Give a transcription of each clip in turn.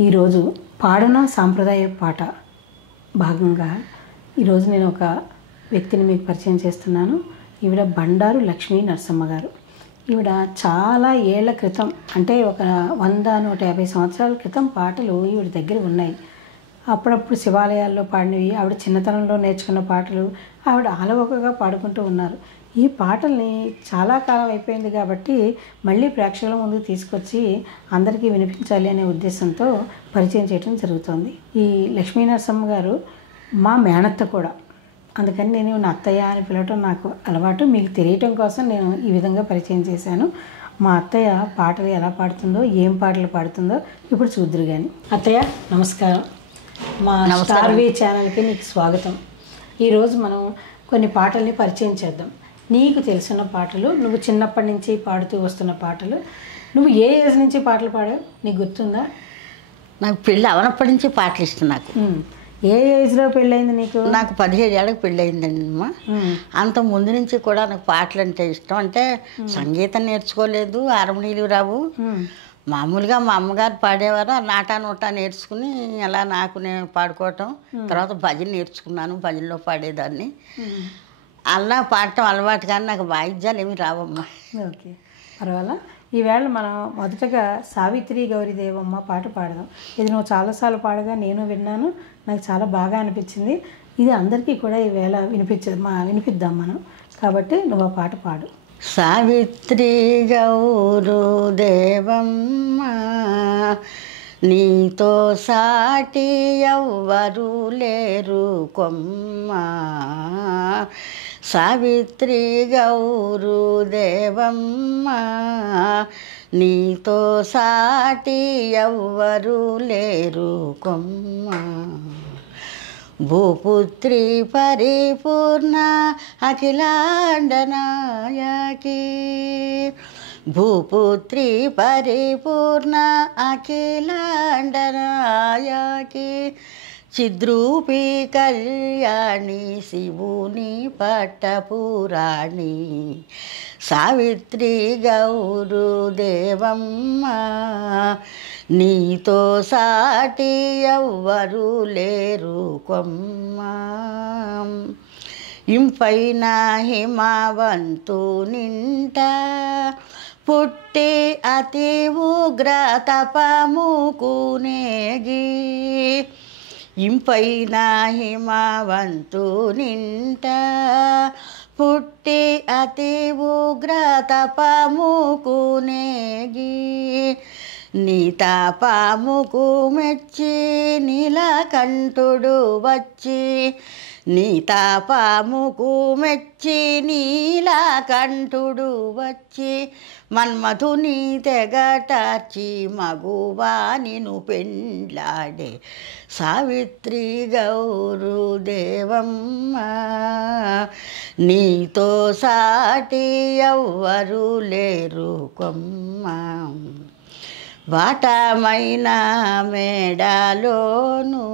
ఈరోజు పాడన సాంప్రదాయ పాట భాగంగా ఈరోజు నేను ఒక వ్యక్తిని మీకు పరిచయం చేస్తున్నాను. ఈవిడ బండారు లక్ష్మీ నరసమ్మ గారు. ఈవిడ చాలా ఏళ్ల క్రితం, అంటే ఒక 100-150 సంవత్సరాల క్రితం పాటలు ఈవిడ దగ్గర ఉన్నాయి. అప్పుడప్పుడు శివాలయాల్లో పాడినవి, ఆవిడ చిన్నతనంలో నేర్చుకున్న పాటలు ఆవిడ అలవోకగా పాడుకుంటూ ఉన్నారు. ఈ పాటల్ని చాలా కాలం అయిపోయింది కాబట్టి మళ్ళీ ప్రేక్షకుల ముందు తీసుకొచ్చి అందరికీ వినిపించాలి అనే ఉద్దేశంతో పరిచయం చేయడం జరుగుతుంది. ఈ లక్ష్మీ నరసమ్మ గారు మా మేనత్త కూడా, అందుకని నేను నా అత్తయ్య అని పిలవటం నాకు అలవాటు. మీకు తెలియటం కోసం నేను ఈ విధంగా పరిచయం చేశాను. మా అత్తయ్య పాటలు ఎలా పాడుతుందో, ఏం పాటలు పాడుతుందో ఇప్పుడు చూద్దురు కానీ. అత్తయ్య నమస్కారం. మా స్టార్వీ ఛానల్కి నీకు స్వాగతం. ఈరోజు మనం కొన్ని పాటల్ని పరిచయం చేద్దాం. నీకు తెలిసిన పాటలు, నువ్వు చిన్నప్పటి నుంచి పాడుతూ వస్తున్న పాటలు, నువ్వు ఏ ఏజ్ నుంచి పాటలు పాడావు నీకు గుర్తుందా? నాకు పెళ్ళి అవనప్పటి నుంచి పాటలు ఇష్టం. నాకు ఏ ఏజ్లో పెళ్ళయింది నీకు? నాకు 17 ఏళ్ళకి పెళ్ళయిందండి అమ్మ. అంత ముందు నుంచి కూడా నాకు పాటలు అంటే ఇష్టం. అంటే సంగీతం నేర్చుకోలేదు, హార్మోనీలు రావు. మామూలుగా మా అమ్మగారు పాడేవారు, నాటా నోటా నేర్చుకుని అలా నాకు నేను పాడుకోవటం. తర్వాత భజన నేర్చుకున్నాను, భజనలో పాడేదాన్ని. అలా పాడటం అలవాటు, కానీ నాకు వాయిద్యాలు ఏమి రావమ్మా. ఓకే, పర్వాలా. ఈవేళ మనం మొదటగా సావిత్రి గౌరీ దేవమ్మ పాట పాడదాం. ఇది నువ్వు చాలాసార్లు పాడగా నేను విన్నాను, నాకు చాలా బాగా అనిపించింది. ఇది అందరికీ కూడా ఈవేళ వినిపిద్దాం మనం. కాబట్టి నువ్వు ఆ పాట పాడు. సావిత్రి గౌరు దేవమ్మ, నీతో సాటి ఎవ్వరు లేరు కొమ్మ. సావిత్రి గౌరు దేవమ్మ, నీతో సాటి ఎవ్వరు లేరు కొమ్మ. భూపుత్రి పరిపూర్ణ అఖిలాండనాయకి, భూపుత్రి పరిపూర్ణ అఖిలాండనాయకి, చిద్రూపి కళ్యాణి శివుని పట్టపురాణి. సావిత్రి గౌరు దేవమ్మ, నీతో సాటి ఎవ్వరు లేరు కొమ్మ. ఇంపైన హిమవంతు నింట పుట్టి అతి ఉగ్ర తపముకునేగి, ఇంపైన హిమవంతు నింట పుట్టి అతి ఉగ్ర తపముకునేగి, నీ తాపముకు మెచ్చి నీలకంఠుడు వచ్చి, నీ తాపముకు మెచ్చి నీలకంఠుడు వచ్చి, మన్మధుని తెగటార్చి మగువా నిను పెండ్లాడే. సావిత్రి గౌరు దేవమ్మ, నీతో సాటి ఎవ్వరు లేరు కొమ్మ. వాటమైన మేడలోను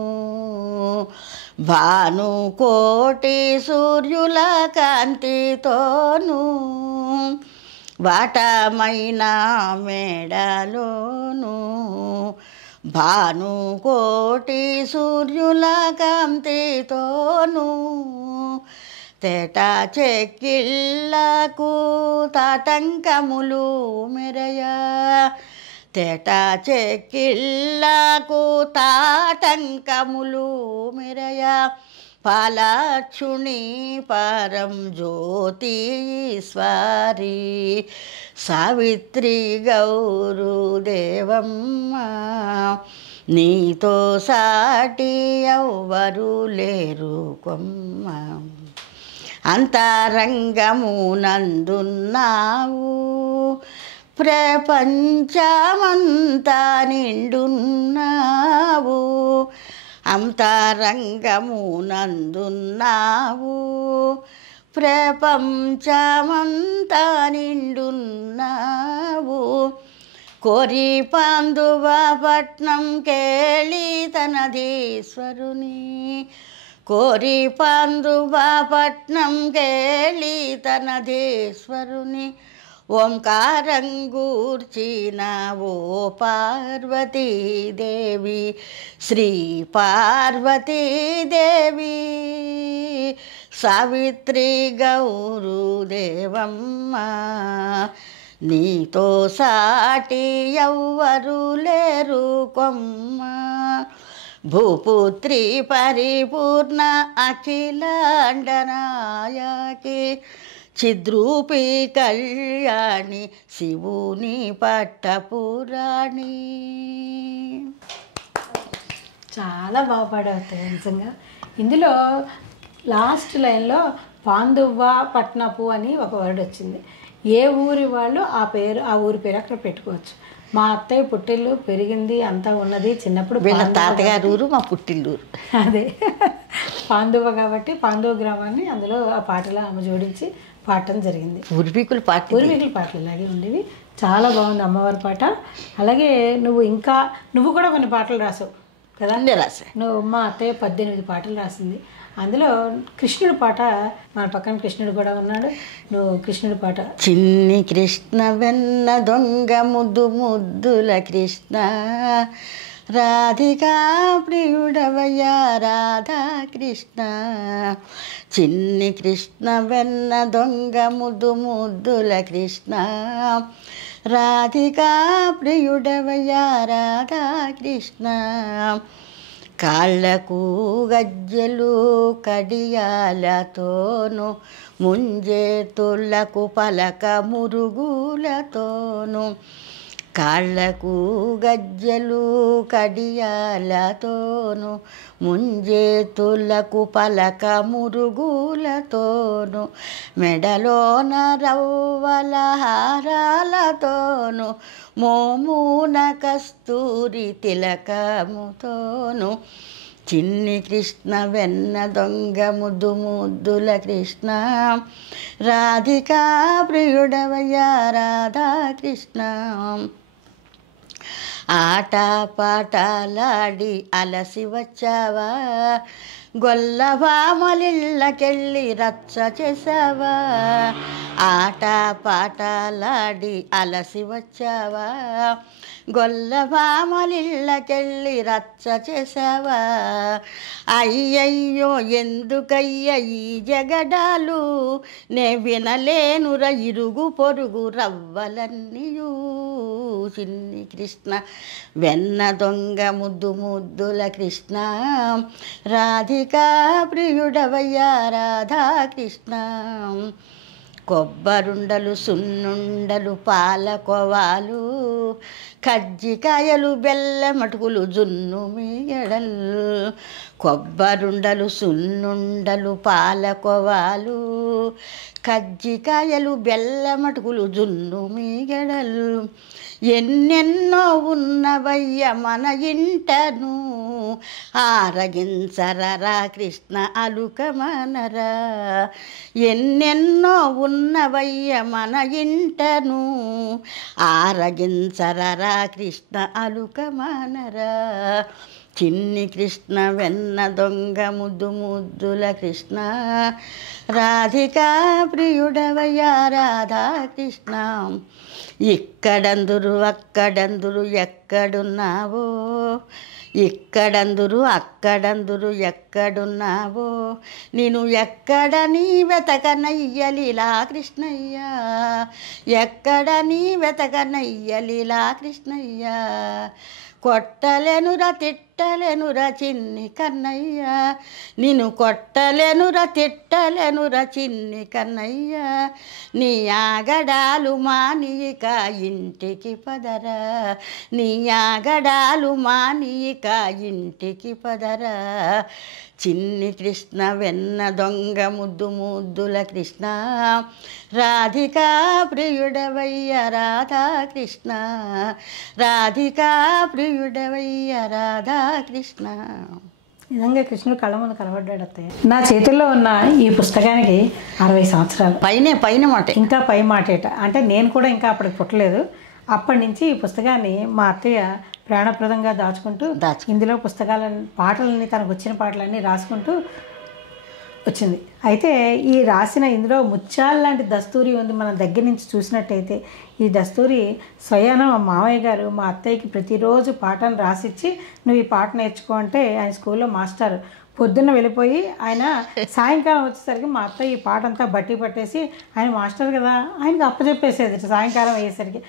భానుకోటి సూర్యుల కాంతితోను, వాటమైన మేడలోను భానుకోటి సూర్యుల కాంతితోను, తేట చెక్కిళ్ళకు తాటంకములు మెరయా, తేట చెక్కిళ్ళకు తాటంకములు మెరయా, పాలక్షుణి పరం జ్యోతీశ్వరి. సావిత్రి గౌరు దేవమ్మ, నీతో సాటి ఎవ్వరు లేరు కొమ్మ. అంతరంగమునందున్నావు ప్రపంచమంతా నిండున్నావు, అంతరంగమునందున్నావు ప్రపంచమంతా నిండున్నావు. కోరి పాందువ పట్నం కేళి తనధీశ్వరుని, కోరి పాందువ పట్నం కేళి తనధీశ్వరుని, ఓంకారంగూర్చిన ఓ పార్వతీదేవి, శ్రీ పార్వతీదేవి, సావిత్రి గౌరుదేవమ్మ, నీతో సాటి ఎవ్వరు లేరు కొమ్మ, భూపుత్రి పరిపూర్ణ అఖిలాండనాయకి, చిద్రూపి కళ్యాణి, శివుని పట్టపురాణి. చాలా బాగా పాడవుతాయి నిజంగా. ఇందులో లాస్ట్ లైన్లో పాందువ్వ పట్నపు అని ఒక వర్డ్ వచ్చింది. ఏ ఊరి వాళ్ళు ఆ పేరు, ఆ ఊరి పేరు అక్కడ పెట్టుకోవచ్చు. మా అత్తయ్య పుట్టిల్లు పెరిగింది అంతా ఉన్నది చిన్నప్పుడు వీళ్ళ తాతగారు ఊరు మా పుట్టిల్లూరు. అదే పాందువ్వ కాబట్టి పాందువ గ్రామాన్ని అందులో ఆ పాటలో ఆమె జోడించి పాడటం జరిగింది. పూర్వీకుల పాటలు ఇలాగే ఉండేవి. చాలా బాగుంది అమ్మవారి పాట. అలాగే నువ్వు కూడా కొన్ని పాటలు రాసావు కదా? రాసా. నువ్వు మా అత్తయ్య 18 పాటలు రాసింది. అందులో కృష్ణుడి పాట, మన పక్కన కృష్ణుడు కూడా ఉన్నాడు. నువ్వు కృష్ణుడి పాట. చిన్ని కృష్ణ వెన్న దొంగ ముద్దు ముద్దుల కృష్ణ, రాధికా ప్రియుడవయ్యా రాధా కృష్ణ, చిన్ని కృష్ణ వెన్న దొంగ ముద్దు ముద్దుల కృష్ణ, రాధికా ప్రియుడవయ్యా రాధా కృష్ణ, కాళ్ళకు గజ్జెలు కడియాలతోను, ముంజేతులకు పలక మురుగులతోను, కాళ్ళకు గజ్జెలు కడియాలతోను, ముంజేతులకు పలక మురుగులతోను, మెడలోన రవ్వల హారాలతోను, మోమున కస్తూరి తిలకముతోను, చిన్ని కృష్ణ వెన్న దొంగ ముద్దు ముద్దుల కృష్ణ, రాధికా ప్రియుడవయ్యా రాధా కృష్ణ, ఆట పాటలాడి అలసి వచ్చావా, గొల్లభామలిళ్ళకెళ్ళి రచ్చ చేసావా, ఆట పాటలాడి అలసి వచ్చావా, గొల్లభామలిళ్ళకెళ్ళి రచ్చ చేసావా, అయ్యయ్యో ఎందుకయ్య ఈ జగడాలు, నే వినలేనుర ఇరుగు పొరుగు రవ్వలన్నీయూ, చిన్ని కృష్ణ వెన్న దొంగ ముద్దు ముద్దుల కృష్ణ, రాధికా ప్రియుడవయ్యా రాధా కృష్ణ, కొబ్బరుండలు సున్నుండలు పాలకోవాలు, కజ్జికాయలు బెల్లమటుకులు జున్ను మీగడలు, కొబ్బరుండలు సున్నుండలు పాలకోవాలు, కజ్జికాయలు బెల్లమటుకులు జున్ను మీగడలు, ఎన్నెన్నో ఉన్నవయ్య మన ఇంటను, ఆరగించరరా కృష్ణ అలుకమనరా, ఎన్నెన్నో ఉన్నవయ్య మన ఇంటను, ఆరగించరరా కృష్ణ అలుకమనరా, చిన్ని కృష్ణ వెన్న దొంగ ముద్దు ముద్దుల కృష్ణ, రాధికా ప్రియుడవయ్యా రాధా కృష్ణ, ఇక్కడందురు అక్కడందురు ఎక్కడున్నావో, ఇక్కడందురు అక్కడందురు ఎక్కడున్నావో, నేను ఎక్కడ నీ వెతకనయ్యలీలా కృష్ణయ్య, ఎక్కడ నీ వెతకనయ్యలీలా కృష్ణయ్య, కొట్టలేనురా తిట్టలేనురా చిన్ని కన్నయ్య, నిన్ను కొట్టలేనురా తిట్టలేనురా చిన్ని కన్నయ్య, నీ ఆగడాలు మానిక ఇంటికి పదరా, నీ ఆగడాలు మానిక ఇంటికి పదరా, చిన్ని కృష్ణ వెన్న దొంగ ముద్దు ముద్దుల కృష్ణ, రాధికా ప్రియుడవయ్య రాధా కృష్ణ, రాధికా ప్రియుడవయ్య రాధా కృష్ణ. నిజంగా కృష్ణుడు కళ్ళ ముందు కనబడ్డాడు అత్తయ్య. నా చేతుల్లో ఉన్న ఈ పుస్తకానికి 60 సంవత్సరాలు పైన మాట, ఇంకా పై మాటేట. అంటే నేను కూడా ఇంకా అప్పటికి పుట్టలేదు. అప్పటి నుంచి ఈ పుస్తకాన్ని మా అత్తయ్య ప్రాణప్రదంగా దాచుకుంటూ ఇందులో పాటలన్నీ తనకు వచ్చిన పాటలన్నీ రాసుకుంటూ వచ్చింది. అయితే ఈ రాసిన ఇందులో ముత్యాల లాంటి దస్తూరి ఉంది. మనం దగ్గర నుంచి చూసినట్టయితే ఈ దస్తూరి స్వయాన మా మామయ్య గారు మా అత్తయ్యకి ప్రతిరోజు పాటను రాసిచ్చి నువ్వు ఈ పాట నేర్చుకో అంటే ఆయన స్కూల్లో మాస్టర్ పొద్దున్న వెళ్ళిపోయి ఆయన సాయంకాలం వచ్చేసరికి మా అత్తయ్య ఈ పాట అంతా బట్టి పట్టేసి ఆయన మాస్టర్ కదా ఆయనకి అప్పచెప్పేసేది సాయంకాలం అయ్యేసరికి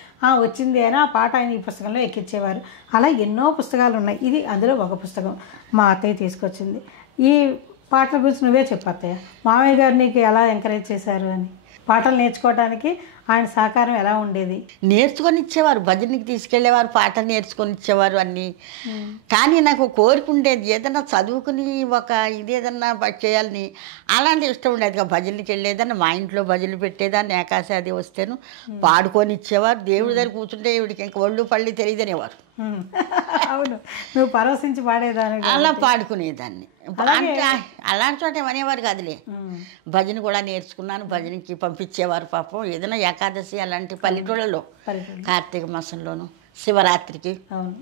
వచ్చింది అని ఆ పాట ఆయన ఈ పుస్తకంలో ఎక్కించేవారు. అలా ఎన్నో పుస్తకాలు ఉన్నాయి. ఇది అందులో ఒక పుస్తకం మా అత్తయ్య తీసుకొచ్చింది. ఈ పాటల గురించి నువ్వే చెప్పు అత్తయ్య. మామయ్య గారు నీకు ఎలా ఎంకరేజ్ చేశారు అని, పాటలు నేర్చుకోవడానికి ఆయన సహకారం ఎలా ఉండేది? నేర్చుకొని ఇచ్చేవారు, భజనకి తీసుకెళ్ళేవారు, పాటలు నేర్చుకొని ఇచ్చేవారు అన్నీ. కానీ నాకు కోరిక ఉండేది ఏదన్నా చదువుకుని ఒక ఇది ఏదన్నా చేయాలని, అలాంటి ఇష్టం ఉండేది. భజనకి వెళ్ళేదాన్ని, మా ఇంట్లో భజనలు పెట్టేదాన్ని, ఏకాశి అది వస్తేను పాడుకొని ఇచ్చేవారు. దేవుడి దగ్గర కూర్చుంటే ఇవిడికి ఇంకా ఒళ్ళు పళ్ళు తెలియదనేవారు. అవును, నువ్వు పరవశించి పాడేదాన్ని, అలా పాడుకునేదాన్ని. అంటే అలాంటి చోట ఏమనేవారు కాదులే. భజన కూడా నేర్చుకున్నాను, భజనకి పంపించేవారు పాపం. ఏదైనా ఏకాదశి అలాంటి పల్లెటూళ్ళలో, కార్తీక మాసంలోను, శివరాత్రికి. అవును,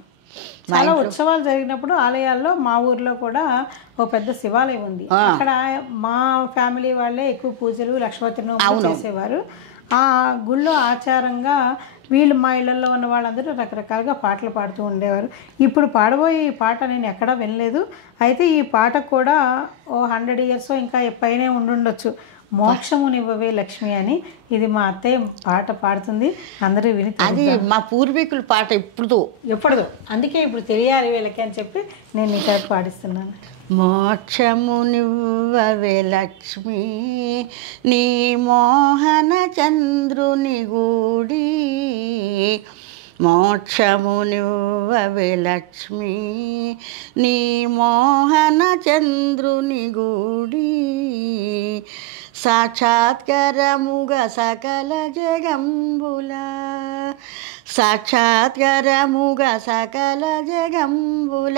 చాలా ఉత్సవాలు జరిగినప్పుడు ఆలయాల్లో మా ఊర్లో కూడా ఓ పెద్ద శివాలయం ఉంది. అక్కడ మా ఫ్యామిలీ వాళ్ళే ఎక్కువ పూజలు లక్ష్మీనోములు చేసేవారు. ఆ గుళ్ళో ఆచారంగా వీళ్ళు మా ఇళ్లలో ఉన్న వాళ్ళందరూ రకరకాలుగా పాటలు పాడుతూ ఉండేవారు. ఇప్పుడు పాడబోయే ఈ పాట నేను ఎక్కడా వినలేదు. అయితే ఈ పాటకు కూడా ఓ 100 years ఇంకా పైనే ఉండుండొచ్చు. మోక్షమునివ్వవే లక్ష్మి అని ఇది మా అత్తయ్య పాట పాడుతుంది. అందరూ విని, అది మా పూర్వీకుల పాట ఎప్పుడుదో, అందుకే ఇప్పుడు తెలియాలి వీళ్ళకి అని చెప్పి నేను నీ తరపు పాడిస్తున్నాను. మోక్షమునివ్వవే లక్ష్మి నీ మోహన చంద్రుని గూడి, మోక్షమునివ్వవే లక్ష్మి నీ మోహన చంద్రుని గూడి, సాక్షాత్కరముగ సకల జగంబుల, సాక్షాత్కరముగ సకల జగంబుల,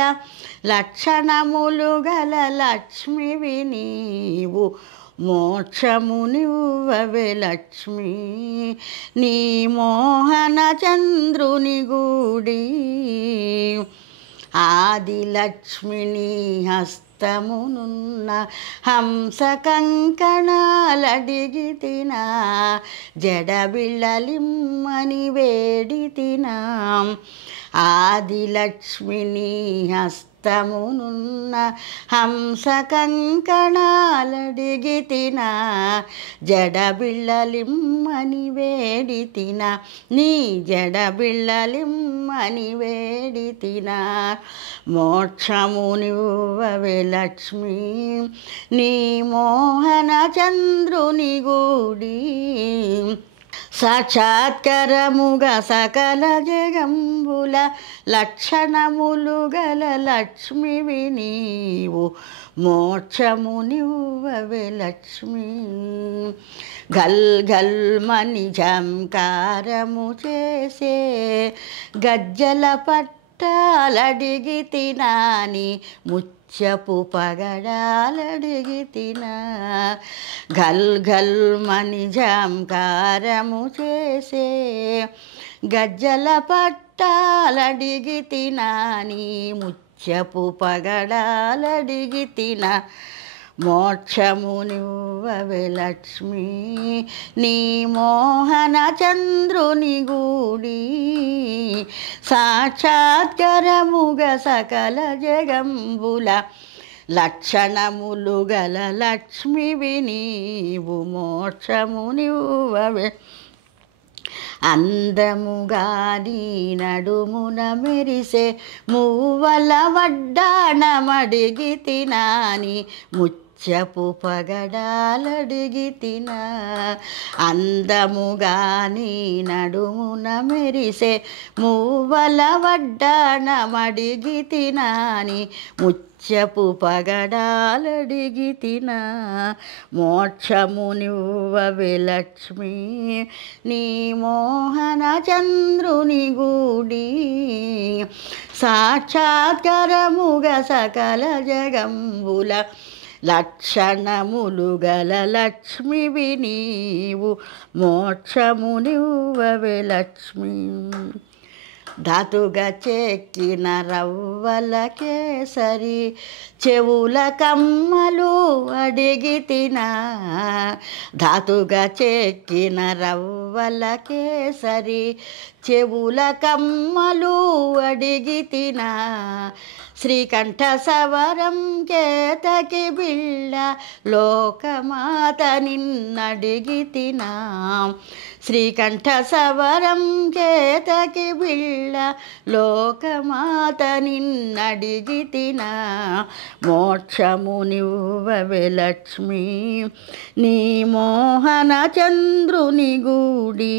లక్షణములు గల లక్ష్మివి నీవు, మోక్షమునివ్వవే లక్ష్మి నీ మోహన చంద్రుని గూడి, ఆది లక్ష్మిని హస్తమునున్న హంస కంకణాలడిగితినా, జడబిళ్ళలిమ్మని వేడితినా, ఆది లక్ష్మిని హస్తమునున్న హంస కంకణాలడిగితినా, జడబిళ్ళలిమ్మని వేడితినా, నీ జడబిళ్ళలిమ్మని వేడితినా, మోక్షమునివ్వవే లక్ష్మి నీ మోహన చంద్రుని గూడి, సాక్షాత్కరముగ సకల జగంబుల, లక్షణములు గల లక్ష్మివి నీవు, మోక్షమునివ్వవే లక్ష్మి. గల్ గల్ మని ఝంకారము చేసే గజ్జల పట్టాలడిగితినాని, ముత్యపు పగడాలడిగితినా, గల్ గల్ మని ఝంకారము చేసే గజ్జల పట్టాలడిగితినాని, ముత్యపు పగడాలడిగితినా, మోక్షమునివ్వవే లక్ష్మి నీ మోహన చంద్రుని గూడి, సాక్షాత్కరముగ సకల జగంబుల, లక్షణములు గల లక్ష్మివి నీవు, మోక్షమునివ్వవే. అందముగా నీ నడుమున మెరిసే మూవల వడ్డాణమడిగితినాని, ముత్యపు పగడాలడిగితినా, అందముగా నీ నడుమున మెరిసే మూవల వడ్డాణమడిగితినాని, ముత్యపు పగడాలడిగితినా, మోక్షమునివ్వవే లక్ష్మి నీ మోహన చంద్రుని గూడి, సాక్షాత్కరముగ సకల జగంబుల, లక్షణములు గల లక్ష్మివి నీవు, మోక్షమునివ్వవే లక్ష్మి. ధాతుగా చెక్కిన రవ్వల కేసరి చెవుల కమ్మలు అడిగి తినా ధాతుగా చెక్కిన రవ్వల కేసరి చెవుల కమ్మలు అడిగి తినా శ్రీకంఠ సవరం కేతకి బిళ్ళ లోకమాత నిన్నడిగి తినా శ్రీకంఠ సవరం కేతకి బిళ్ళ లోకమాత నిన్నడిగి తినా మోక్షమునివ్వవే లక్ష్మి నీ మోహన చంద్రుని గూడి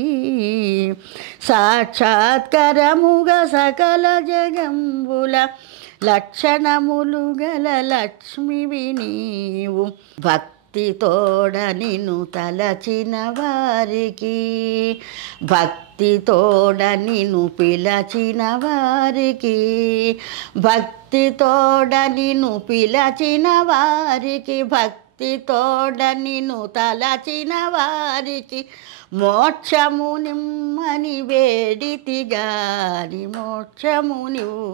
సాక్షాత్కరముగా సకల జగంబుల లక్షణములు గల లక్ష్మివి నీవు భక్తితోడ నిన్ను తలచిన వారికి భక్తితోడ నిన్ను పిలచిన వారికి భక్తితోడ నిన్ను పిలచిన వారికి భక్తితోడ నిన్ను తలచిన వారికి మోక్షము నిమ్మని వేడితిగాని మోక్షము నీవు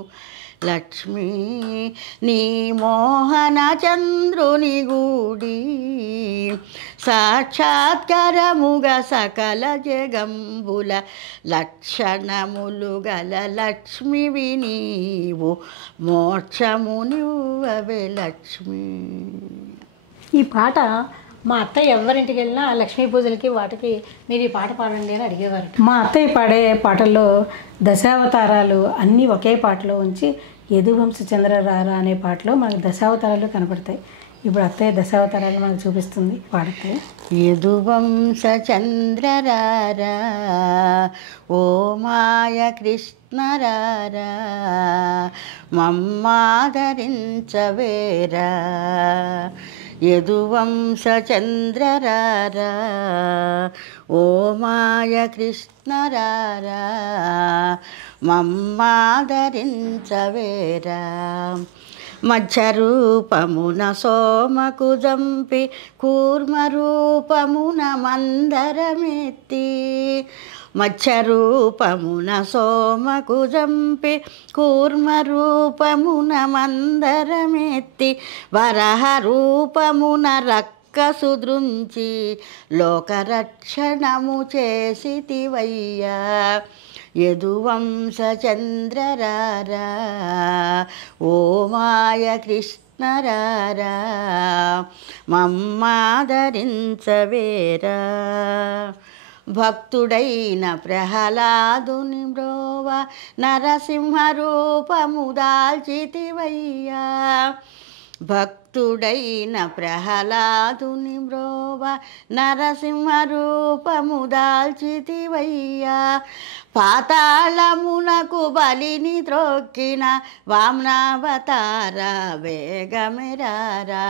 లక్ష్మి నీ మోహన చంద్రుని గూడి సాక్షాత్కరముగా సకల జగంబుల లక్షణములు గల లక్ష్మివి నీవు మోక్షము నువ్వవే లక్ష్మి. ఈ పాట మా అత్తయ్య ఎవరింటికి వెళ్ళినా లక్ష్మీ పూజలకి వాటికి మీరు ఈ పాట పాడండి అని అడిగేవారు. మా అత్తయ్య పాడే పాటల్లో దశావతారాలు అన్నీ ఒకే పాటలో ఉంచి యదువంశ చంద్రరార అనే పాటలో మనకు దశావతారాలు కనపడతాయి. ఇప్పుడు అత్తయ్య దశావతారాలు మనకు చూపిస్తుంది, పాడితే. యదువంశ చంద్రరార ఓ మాయ కృష్ణరార మమ్మాదరించవేరా యదువంశ చంద్రరార ఓ మాయ కృష్ణరార మమ్మాదరించవేరా మధ్యరూపమున సోమకు జంపి కూర్మరూపమున మందరమెత్తి మధ్యరూపమున సోమకు జంపి కూర్మరూపమున మందరమెత్తి వరహ రూపమున రక్కసుదృంచి లోకరక్షణము చేసితివయ్యా యదువంశ చంద్రరార ఓ మాయ కృష్ణరార మమ్మాదరించవేరా భక్తుడైన ప్రహ్లాదుని బ్రోవ నరసింహ రూపము దాల్చితివయ్యా భక్తుడైన ప్రహ్లాదుని బ్రోవ నరసింహ రూపము దాల్చితివయ్యా పాతాళమునకు బలిని త్రొక్కిన వామనావతార వేగమెరారా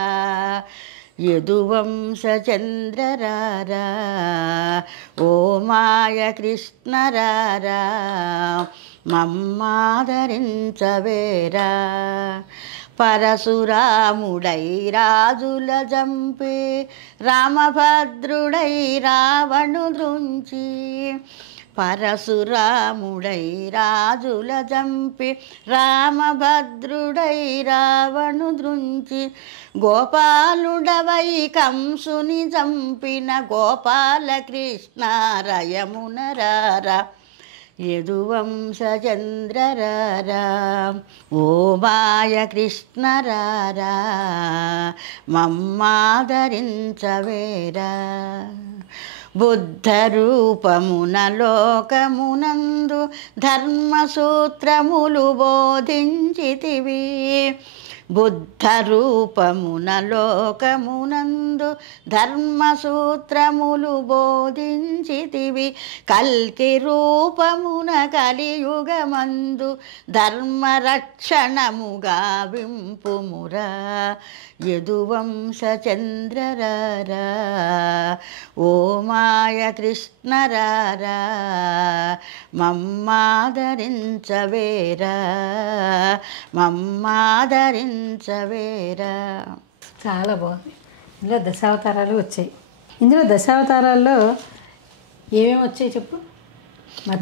యదువంశ చంద్రరార ఓ మాయ కృష్ణరార మమ్మాదరించవేరా పరశురాముడై రాజుల జంపి రామభద్రుడై రావణు దృంచి పరశురాముడై రాజుల జంపి రామభద్రుడై రావణు దృంచి గోపాలుడవై కంసుని జంపిన గోపాలకృష్ణ రయమునరారా యదువంశ చంద్రరార ఓ మాయ కృష్ణరార మమ్మాదరించవేరా బుద్ధరూపమున లోకమునందు ధర్మసూత్రములు బోధించితివి బుద్ధరూపమున లోకమునందు ధర్మసూత్రములు బోధించితివి కల్కి రూపమున కలియుగమందు ధర్మరక్షణముగా వింపుమురా యదువంశ చంద్రరార ఓ మాయ కృష్ణరార మమ్మాదరించవేరా మమ్మాదరించవేరా. చాలా బాగుంది. ఇందులో దశావతారాలు వచ్చాయి. ఇందులో దశావతారాల్లో ఏమేమి వచ్చాయి చెప్పు.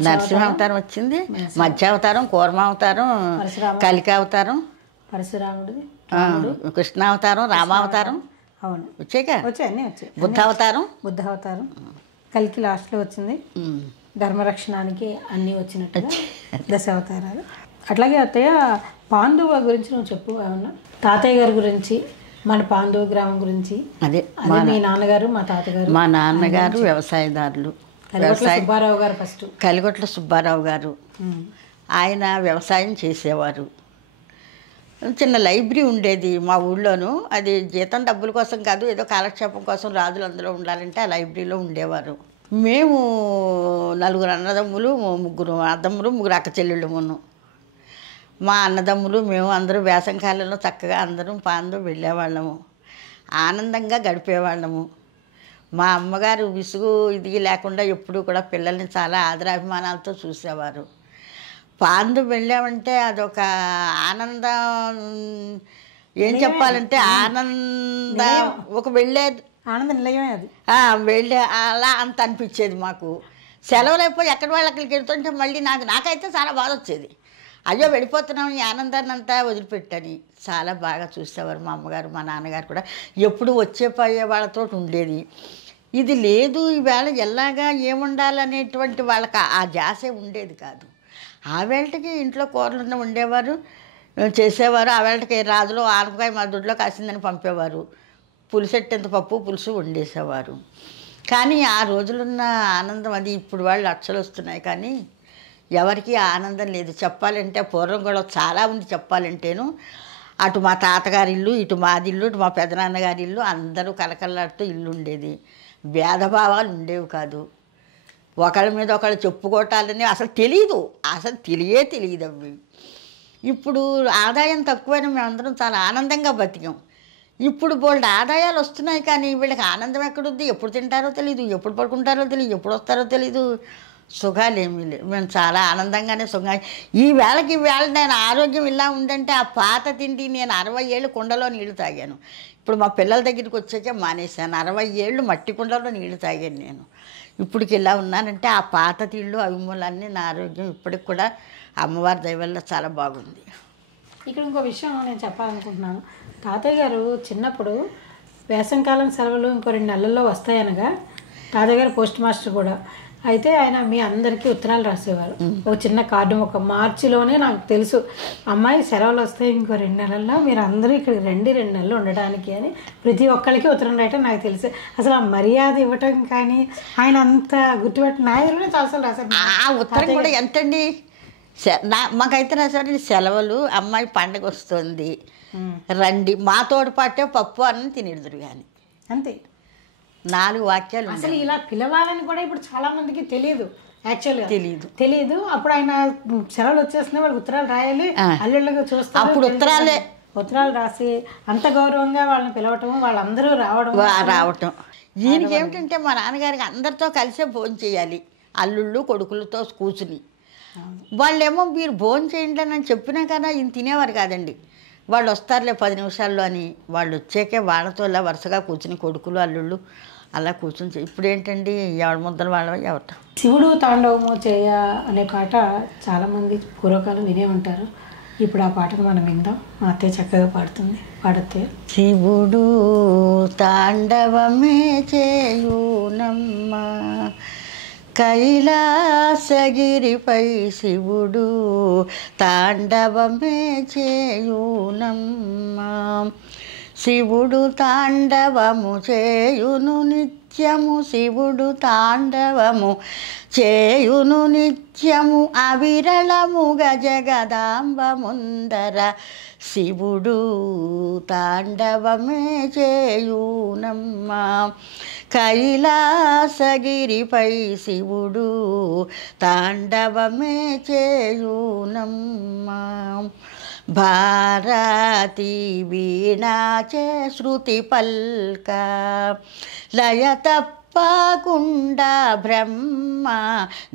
నరసింహావతారం వచ్చింది, మత్స్యావతారం, కూర్మావతారం, కలికి అవతారం, పరశురాముడిది, కృష్ణావతారం, రామావతారం అవును వచ్చాక వచ్చాయి, అన్నీ వచ్చాయి. బుద్ధావతారం, కలికి లాస్ట్లో వచ్చింది. ధర్మరక్షణానికి అన్నీ వచ్చినట్టుగా దశావతారాలు. అట్లాగే అత్తయ్య పాండువ గురించి నువ్వు చెప్పు ఏమన్నా. తాతయ్య గారి గురించి, మన పాండువ గ్రామం గురించి. అదే మీ నాన్నగారు, మా తాతగారు. మా నాన్నగారు వ్యవసాయదారులు. సుబ్బారావు గారు ఫస్ట్, కలిగొట్ల సుబ్బారావు గారు. ఆయన వ్యవసాయం చేసేవారు. చిన్న లైబ్రరీ ఉండేది మా ఊళ్ళోనూ. అది జీతం డబ్బుల కోసం కాదు, ఏదో కాలక్షేపం కోసం రాజులు అందులో ఉండాలంటే ఆ లైబ్రరీలో ఉండేవారు. మేము 4 అన్నదమ్ములు, 3 అద్దమ్ములు, 3 అక్క చెల్లెళ్ళమును. మా అన్నదమ్ములు మేము అందరూ వేసంకాలంలో చక్కగా అందరం పాండు వెళ్ళేవాళ్ళము, ఆనందంగా గడిపేవాళ్ళము. మా అమ్మగారు విసుగు ఇది లేకుండా ఎప్పుడూ కూడా పిల్లల్ని చాలా ఆదరాభిమానాలతో చూసేవారు. పాండు వెళ్ళామంటే అదొక ఆనందం, ఏం చెప్పాలంటే ఆనందం, ఒక వెళ్ళే ఆనంద నిలయమే అది. వెళ్ళే అలా అంత అనిపించేది మాకు. సెలవులు అయిపోయి ఎక్కడి వాళ్ళు అక్కడికి వెళ్తుంటే మళ్ళీ నాకైతే చాలా బాధ వచ్చేది. అయ్యో వెళ్ళిపోతున్నాం, ఈ ఆనందాన్ని అంతా వదిలిపెట్టని. చాలా బాగా చూసేవారు మా అమ్మగారు, మా నాన్నగారు కూడా. ఎప్పుడు వచ్చే పోయే వాళ్ళతో ఉండేది. ఇది లేదు ఈవేళ ఎలాగా ఏముండాలనేటువంటి వాళ్ళకి ఆ జాసే ఉండేది కాదు. ఆ వేళకి ఇంట్లో కూరలు ఉండేవారు, చేసేవారు. ఆ వేళకి రాజులో ఆనపకాయ మా దొడ్లో కాసిందని పంపేవారు. పులిసెట్టెంత పప్పు పులుసు వండేసేవారు. కానీ ఆ రోజులున్న ఆనందం అది. ఇప్పుడు వాళ్ళు లక్షలు వస్తున్నాయి కానీ ఎవరికి ఆనందం లేదు. చెప్పాలంటే పూర్వం కూడా చాలా ఉంది చెప్పాలంటేను. అటు మా తాతగారి ఇల్లు, ఇటు మాది ఇల్లు, ఇటు మా పెదనాన్నగారి ఇల్లు, అందరూ కలకల్లాడుతూ ఇల్లు ఉండేది. భేదభావాలు ఉండేవి కాదు. ఒకళ్ళ మీద ఒకళ్ళు చెప్పుకోవటాలని అసలు తెలియదు, అసలు తెలియదు అవి. ఇప్పుడు ఆదాయం తక్కువైనా మేమందరం చాలా ఆనందంగా బతికాం. ఇప్పుడు బోల్డ్ ఆదాయాలు వస్తున్నాయి కానీ వీళ్ళకి ఆనందం ఎక్కడుంది? ఎప్పుడు తింటారో తెలియదు, ఎప్పుడు పడుకుంటారో తెలియదు, ఎప్పుడు వస్తారో తెలీదు. సుఖాలు ఏమీ లేవు. మేము చాలా ఆనందంగానే ఈ వేళకి నేను ఆరోగ్యం ఇలా ఉందంటే ఆ పాత తిండి. నేను 60 ఏళ్ళు కుండలో నీళ్లు తాగాను. ఇప్పుడు మా పిల్లల దగ్గరికి వచ్చాకే మానేశాను. 60 ఏళ్ళు మట్టి కుండలో నీళ్లు తాగాను నేను. ఇప్పటికి ఇలా ఉన్నానంటే ఆ పాత తిళ్ళు అవిమూలన్నీ నా ఆరోగ్యం ఇప్పటికి కూడా అమ్మవారి దయ వల్ల చాలా బాగుంది. ఇక్కడ ఇంకో విషయం నేను చెప్పాలనుకుంటున్నాను. తాతయ్య గారు చిన్నప్పుడు వేసవికాలం సెలవులు ఇంకో 2 నెలల్లో వస్తాయనగా తాతయ్య గారు పోస్ట్ మాస్టర్ కూడా అయితే ఆయన మీ అందరికీ ఉత్తరాలు రాసేవారు. ఒక చిన్న కార్డు ఒక మార్చిలోనే నాకు తెలుసు అమ్మాయి సెలవులు వస్తాయి ఇంకో 2 నెలల్లో మీరు అందరూ ఇక్కడికి రండి 2 నెలలు ఉండడానికి అని ప్రతి ఒక్కరికి ఉత్తరం రాయటం నాకు తెలుసు. అసలు ఆ మర్యాద ఇవ్వటం కానీ ఆయన అంత గుర్తుపెట్టిన నాయకులనే చాలాసార్లు రాశారు. ఆ ఉత్తరం కూడా ఎంతండి మాకైతే రాశారు. సెలవులు అమ్మాయి పండగ వస్తుంది రండి, మా తోడుపాటే పప్పు అన్నం తినేదురు కానీ అంతే. 4 వాక్యాలు. అసలు ఇలా పిలవాలని కూడా ఇప్పుడు చాలా మందికి తెలియదు, యాక్చువల్గా తెలియదు. అప్పుడు ఆయన సెలవులు వచ్చేస్తున్నాయి వాళ్ళకి ఉత్తరాలు రాయాలి, అల్లుళ్ళగా చూస్తారు. అప్పుడు ఉత్తరాలు రాసి అంత గౌరవంగా వాళ్ళని పిలవటం, వాళ్ళందరూ రావటం. దీనికి ఏమిటంటే మా నాన్నగారికి అందరితో కలిసే భోజనం చేయాలి, అల్లుళ్ళు కొడుకులతో కూర్చుని. వాళ్ళేమో మీరు భోజనం చేయండి అని చెప్పినా కదా ఈయన తినేవారు కాదండి. వాళ్ళు వస్తారులే 10 నిమిషాల్లో అని. వాళ్ళు వచ్చాకే వాళ్ళతో ఇలా వరుసగా కూర్చుని కొడుకులు అల్లుళ్ళు అలా కూర్చుని. ఇప్పుడు ఏంటండి ఎవరి ముద్దలు వాళ్ళ ఎవట. శివుడు తాండవము చేయ అనే పాట చాలామంది పూర్వకాలం వినే ఉంటారు. ఇప్పుడు ఆ పాటను మనం విందాం. మా అత్తయ్య చక్కగా పాడుతుంది, పాడతే. శివుడు తాండవమే చేయునమ్మా, కైలాసగిరిపై శివుడు తాండవమే చేయునమ్మా. శివుడు తాండవము చేయును నిత్యము, శివుడు తాండవము చేయును నిత్యము, అవిరళముగా జగదాంబ ముందర శివుడు తాండవమే చేయునమ్మా. కైలాసగిరిపై శివుడు తాండవమే చేయునమ్మా. భారతి వీణాచే శృతి పల్క, లయ తప్పకుండా బ్రహ్మ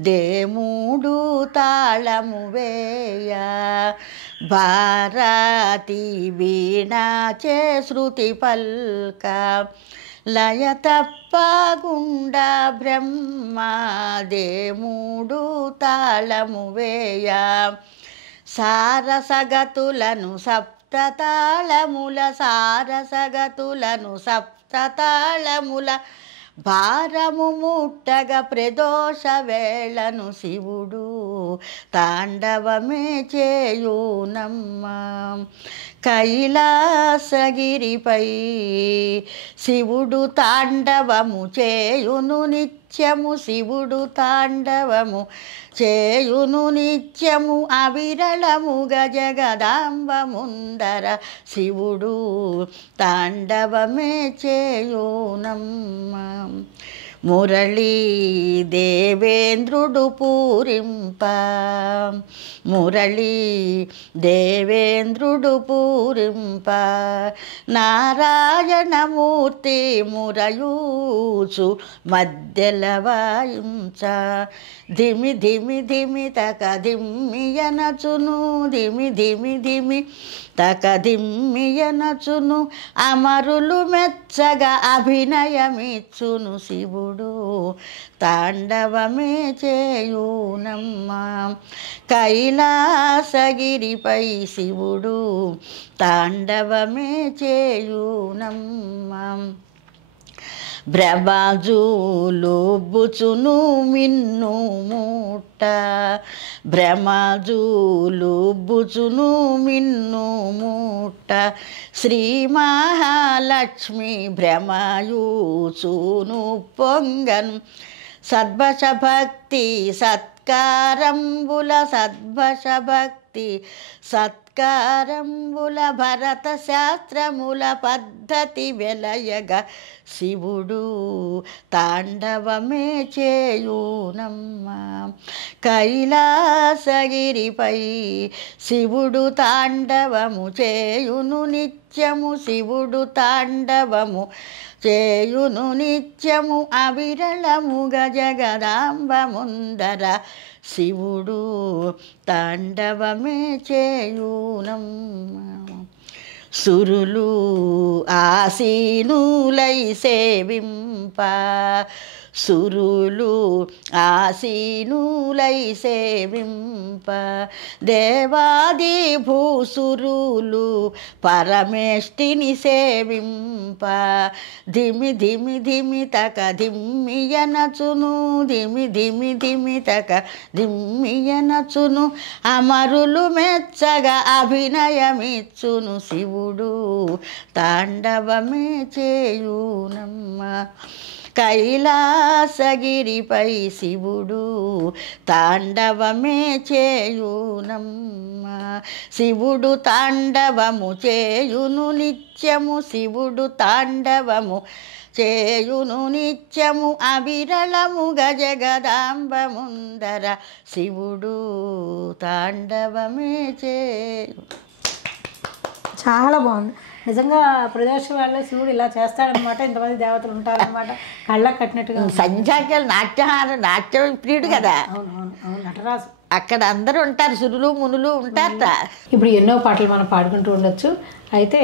దేముడు తాళము వేయ. భారతి వీణాచే శృతి పల్క, లయ తప్పగుండా బ్రహ్మదేముడు తాళము వేయ సారసగతులను సప్తతాళముల సారసగతులను సప్తతాళముల భారము ముట్టగ ప్రదోష వేళను శివుడు తాండవమే చేయునమ్మా కైలాసగిరిపై శివుడు తాండవము చేయును నిత్యము శివుడు తాండవము చేయును నిత్యము అవిరళముగ జగదాంబ ముందర శివుడు తాండవమే చేయునమ్మా మురళీ దేవేంద్రుడు పూరింప మురళీ దేవేంద్రుడు పూరింప నారాయణమూర్తి మురయూచు మధ్యల వాయించ ధిమి ధిమి ధిమి తక ధిమ్మియనచును ధిమి ధిమి ధిమి తక ధిమ్మియనచును అమరులు మెచ్చగా అభినయమిచ్చును శివుడు తాండవమే చేయునమ్మా కైలాసగిరిపై శివుడు తాండవమే చేయునమ్మా భ్రమజూలుబుచును మిన్ను మూట భ్రమజూలుబుచును మిన్ను మూట శ్రీ మహాలక్ష్మి భ్రమయూచును పొంగన్ సద్భష భక్తి సత్కారంబుల సద్భష భక్తి సత్కారంబుల భరత శాస్త్రముల పద్ధతి వెలయగ శివుడు తాండవమే చేయునమ్మా కైలాసగిరిపై శివుడు తాండవము చేయును నిత్యము శివుడు తాండవము చేయును నిత్యము అవిరళముగ జగదాంబ ముందర శివుడు తాండవమే చేయునమ్మా సురులు ఆసీనులై సేవింప సురులు ఆసీనులై సేవింప దేవాది భూసురులు పరమేష్టిని సేవింప ధిమి ధిమి ధిమి తక ధిమ్మియనచును ధిమి ధిమి ధిమి తక ధిమ్మియనచును అమరులు మెచ్చగా అభినయమిచ్చును శివుడు తాండవమే చేయునమ్మా కైలాసగిరిపై శివుడు తాండవమే చేయునమ్మా శివుడు తాండవము చేయును నిత్యము శివుడు తాండవము చేయును నిత్యము అవిరళముగ జగదాంబ ముందర శివుడు తాండవమే చేయు. చాలా బాగుంది నిజంగా ప్రదోష వేళ శివుడు ఇలా చేస్తాడనమాట ఇంతమంది దేవతలు ఉంటారనమాట కళ్ళకు కట్టినట్టుగా సంధ్యాకాల నాట్యం ప్రియుడు కదా అవును అవును అవును నటరాజు అక్కడ అందరూ ఉంటారు సురులు మునులు ఉంటారట ఇప్పుడు ఎన్నో పాటలు మనం పాడుకుంటూ ఉండొచ్చు అయితే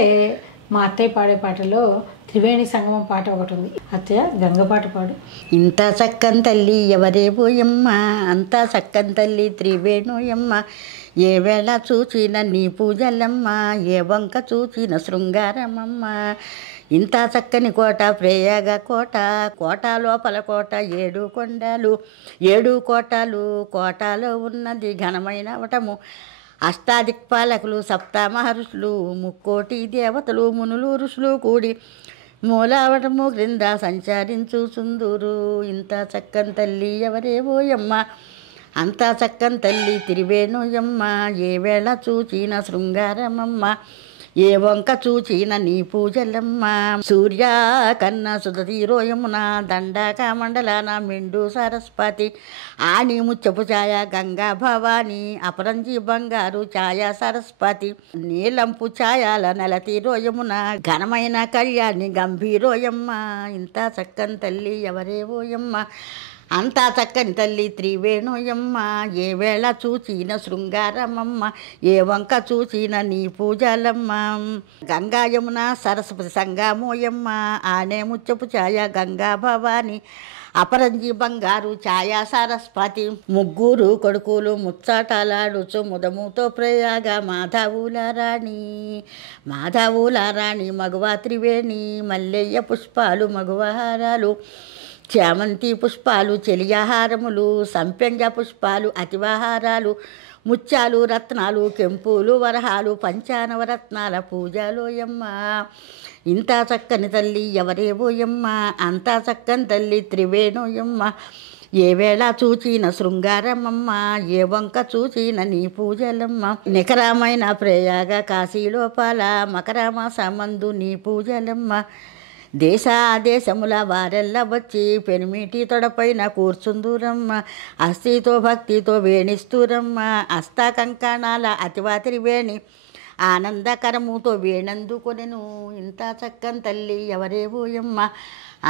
మా అత్తయ్య పాడే పాటలో త్రివేణి సంగమం పాట ఒకటి ఉంది అత్తయ్య గంగ పాట పాడు ఇంత చక్కని తల్లి ఎవరే పోయమ్మ అంతా చక్కని తల్లి త్రివేణుయమ్మ ఏ వేళ చూచిన నీ పూజలమ్మ ఏ వంక చూచిన శృంగారమమ్మ ఇంత చక్కని కోట ప్రేయగ కోట కోట లోపల కోట 7 కొండలు 7 కోటలు కోటలో ఉన్నది ఘనమైన వటము అష్టాదిక్పాలకులు సప్తమహర్షులు 3 దేవతలు మునులు ఋషులు కూడి మూలావటము క్రింద సంచరించు సుందూరు ఇంత చక్కని తల్లి ఎవరే పోయమ్మ అంతా చక్కని తల్లి త్రివేణుయమ్మ ఏ వేళ చూచిన శృంగారమమ్మ ఏ వంక చూచిన నీ పూజలమ్మ సూర్య కన్న సుధీరోయమున దండక మండలాన మెండు సరస్వతి ఆని ముచ్చపు ఛాయ గంగా భవాని అపరంజి బంగారు ఛాయ సరస్వతి నీలంపు ఛాయాల నెలతీరోయమున ఘనమైన కళ్యాణి గంభీరోయమ్మ ఇంత చక్కని తల్లి ఎవరే ఓయమ్మ అంతా చక్కని తల్లి త్రివేణుయమ్మ, ఏ వేళ చూచిన శృంగారమమ్మ, ఏ వంక చూచిన నీ పూజలమ్మ. గంగా యమున సరస్వతి సంగమోయమ్మ, ఆనే ముచ్చపు ఛాయ గంగా భవాని, అపరంజి బంగారు ఛాయా సరస్వతి. ముగ్గురు కొడుకులు ముచ్చటలాడుచు ముదముతో ప్రయాగ మాధవుల రాణి. మాధవుల రాణి మగువ త్రివేణి, మల్లెయ్య పుష్పాలు మగువహారాలు, చామంతి పుష్పాలు చెలియాహారములు, సంపెంగ పుష్పాలు అతివాహారాలు, ముత్యాలు రత్నాలు కెంపులు వరహాలు, పంచానవరత్నాల పూజలోయమ్మ. ఇంత చక్కని తల్లి ఎవరేవోయమ్మ, అంతా చక్కని తల్లి త్రివేణోయమ్మ, ఏ వేళ చూచిన శృంగారమమ్మ, ఏ వంక చూచిన నీ పూజలమ్మ. నికరమైన ప్రయాగ కాశీ లోపల మకరమాస మందు నీ పూజలమ్మ. దేశముల వారెల్ల వచ్చి పెనిమిటి తొడపైన కూర్చుందురమ్మ, అస్థితో భక్తితో వేణిస్తురమ్మ. హస్త కంకణాల అతివాతిరి వేణి ఆనందకరముతో వేణందుకొనెను. ఇంత చక్కని తల్లి ఎవరేవోయమ్మ,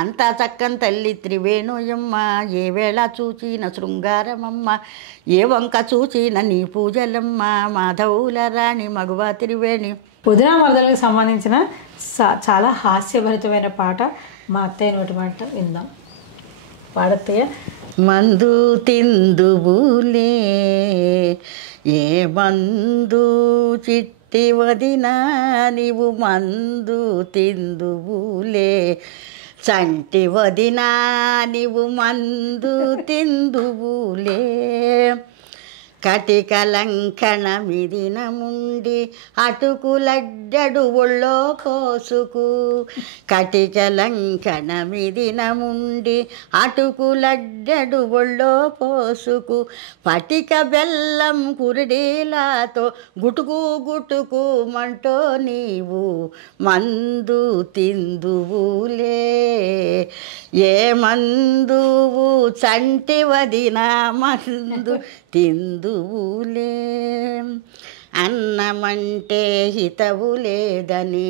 అంతా చక్కని తల్లి త్రివేణోయమ్మ, ఏ వేళ చూచిన శృంగారమమ్మ, ఏ వంక చూచిన నీ పూజలమ్మ. మాధవుల రాణి మగువ త్రివేణి. పుదీనా మరదలకు సంబంధించిన చాలా హాస్యభరితమైన పాట మా అత్తయ్య నోటి మాట విందాం. పాడత్తయ్య. మందు తిందువులే ఏ మందు చిట్టి వదినా, నీవు మందు తిందువులే చంటి వదినా, నీవు మందు తిందువులే. కటికలంకణ మిదినముండి అటుకులడ్డడు ఒళ్ళో పోసుకు, కటికలంకణ మిదినముండి అటుకులడ్డడు ఒళ్ళో పోసుకు, పటిక బెల్లం కురిడీలాతో గుటుకు గుటుకు మంటో నీవు మందు తిందువులే. ఏ మందువు చంటి వదిన మందు తిందువులే. అన్నమంటే హితవు లేదని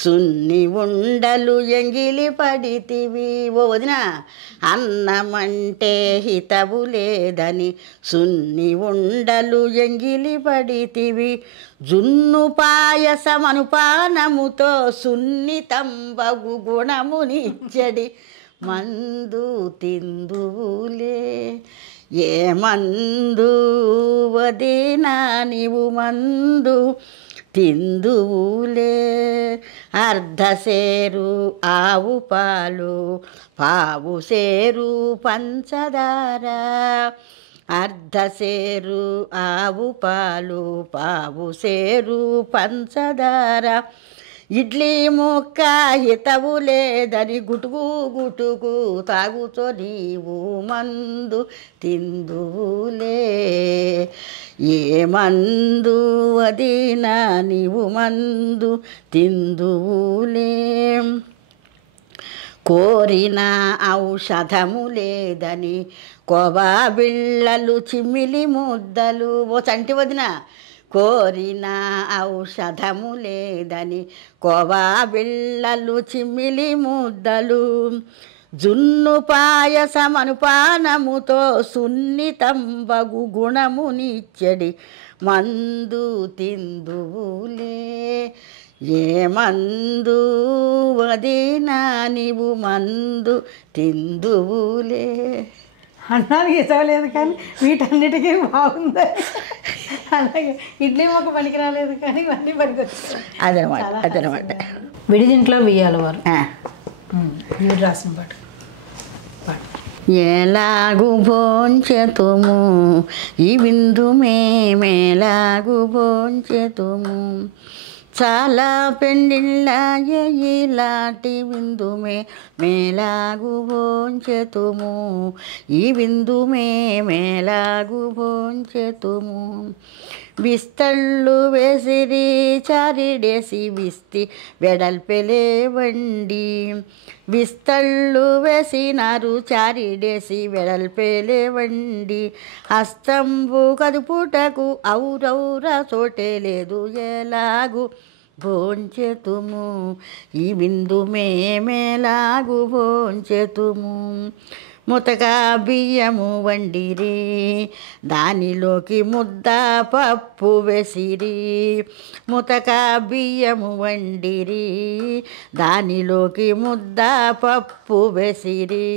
సున్ని ఉండలు ఎంగిలి పడితివి. ఓ వదిన, అన్నమంటే హితవు లేదని సున్ని ఉండలు ఎంగిలి పడితివి. జున్ను పాయసమనుపానముతో సున్నితంబగు గుణమునిచ్చడి మందు తిందువులే. ఏ మందు వదినా, నీవు మందు తిందువులే. అర్ధసేరు ఆవు పాలు, పావు సేరు పంచదార, అర్ధసేరు ఆవు పాలు, పావు సేరు పంచదార. ఇడ్లీ ముక్క హితవు లేదని గుటుకు గుటుకు తాగుతో నీవు మందు తిందువులే. ఏ మందు వదినా, నీవు మందు తిందువులే. కోరిన ఔషధము లేదని కోవా బిళ్ళలు చిమ్మిలి ముద్దలు. ఓ చంటి వదిన, కోరిన ఔషధము లేదని కోవా బిళ్ళలు చిమ్మిలి ముద్దలు. జున్ను పాయసమనుపానముతో సున్నితంబగు గుణమునిచ్చడి మందు తిందువులే. ఏ మందు వదినా, నీవు మందు తిందువులే. అన్నానికి ఇవ్వలేదు కానీ వీటన్నిటికీ బాగుంది. అలాగే ఇడ్లీ మొక్క పనికి రాలేదు కానీ ఇవన్నీ పనికొచ్చాయి. అదనమాట. విడిదింట్లో వెయ్యాలి వారు వీడు రాసిన పాట. ఎలాగు భోంచెతుము ఈ విందు మేమెలాగు భోంచెతుము, చాలా పెండిళ్ళ ఇలాంటి విందు మేలాగు భోంచెతుము, ఈ విందు మేలాగు భోంచెతుము. విస్తళ్ళు వేసిరి చారిడేసి విస్తి వెడల్పెలే వండి, విస్తళ్ళు వేసినారు చారిడేసి వెడల్పెలే వండి. హస్తంబు కదుపుటకు ఔరౌర చోటే లేదు, ఎలాగు భోంచెతుము ఈ విందు మేమెలాగు భోంచెతుము. ముతక బియ్యము వండిరి, దానిలోకి ముద్ద పప్పు వేసిరి. ముతక బియ్యము వండిరి, దానిలోకి ముద్ద పప్పు వేసిరి.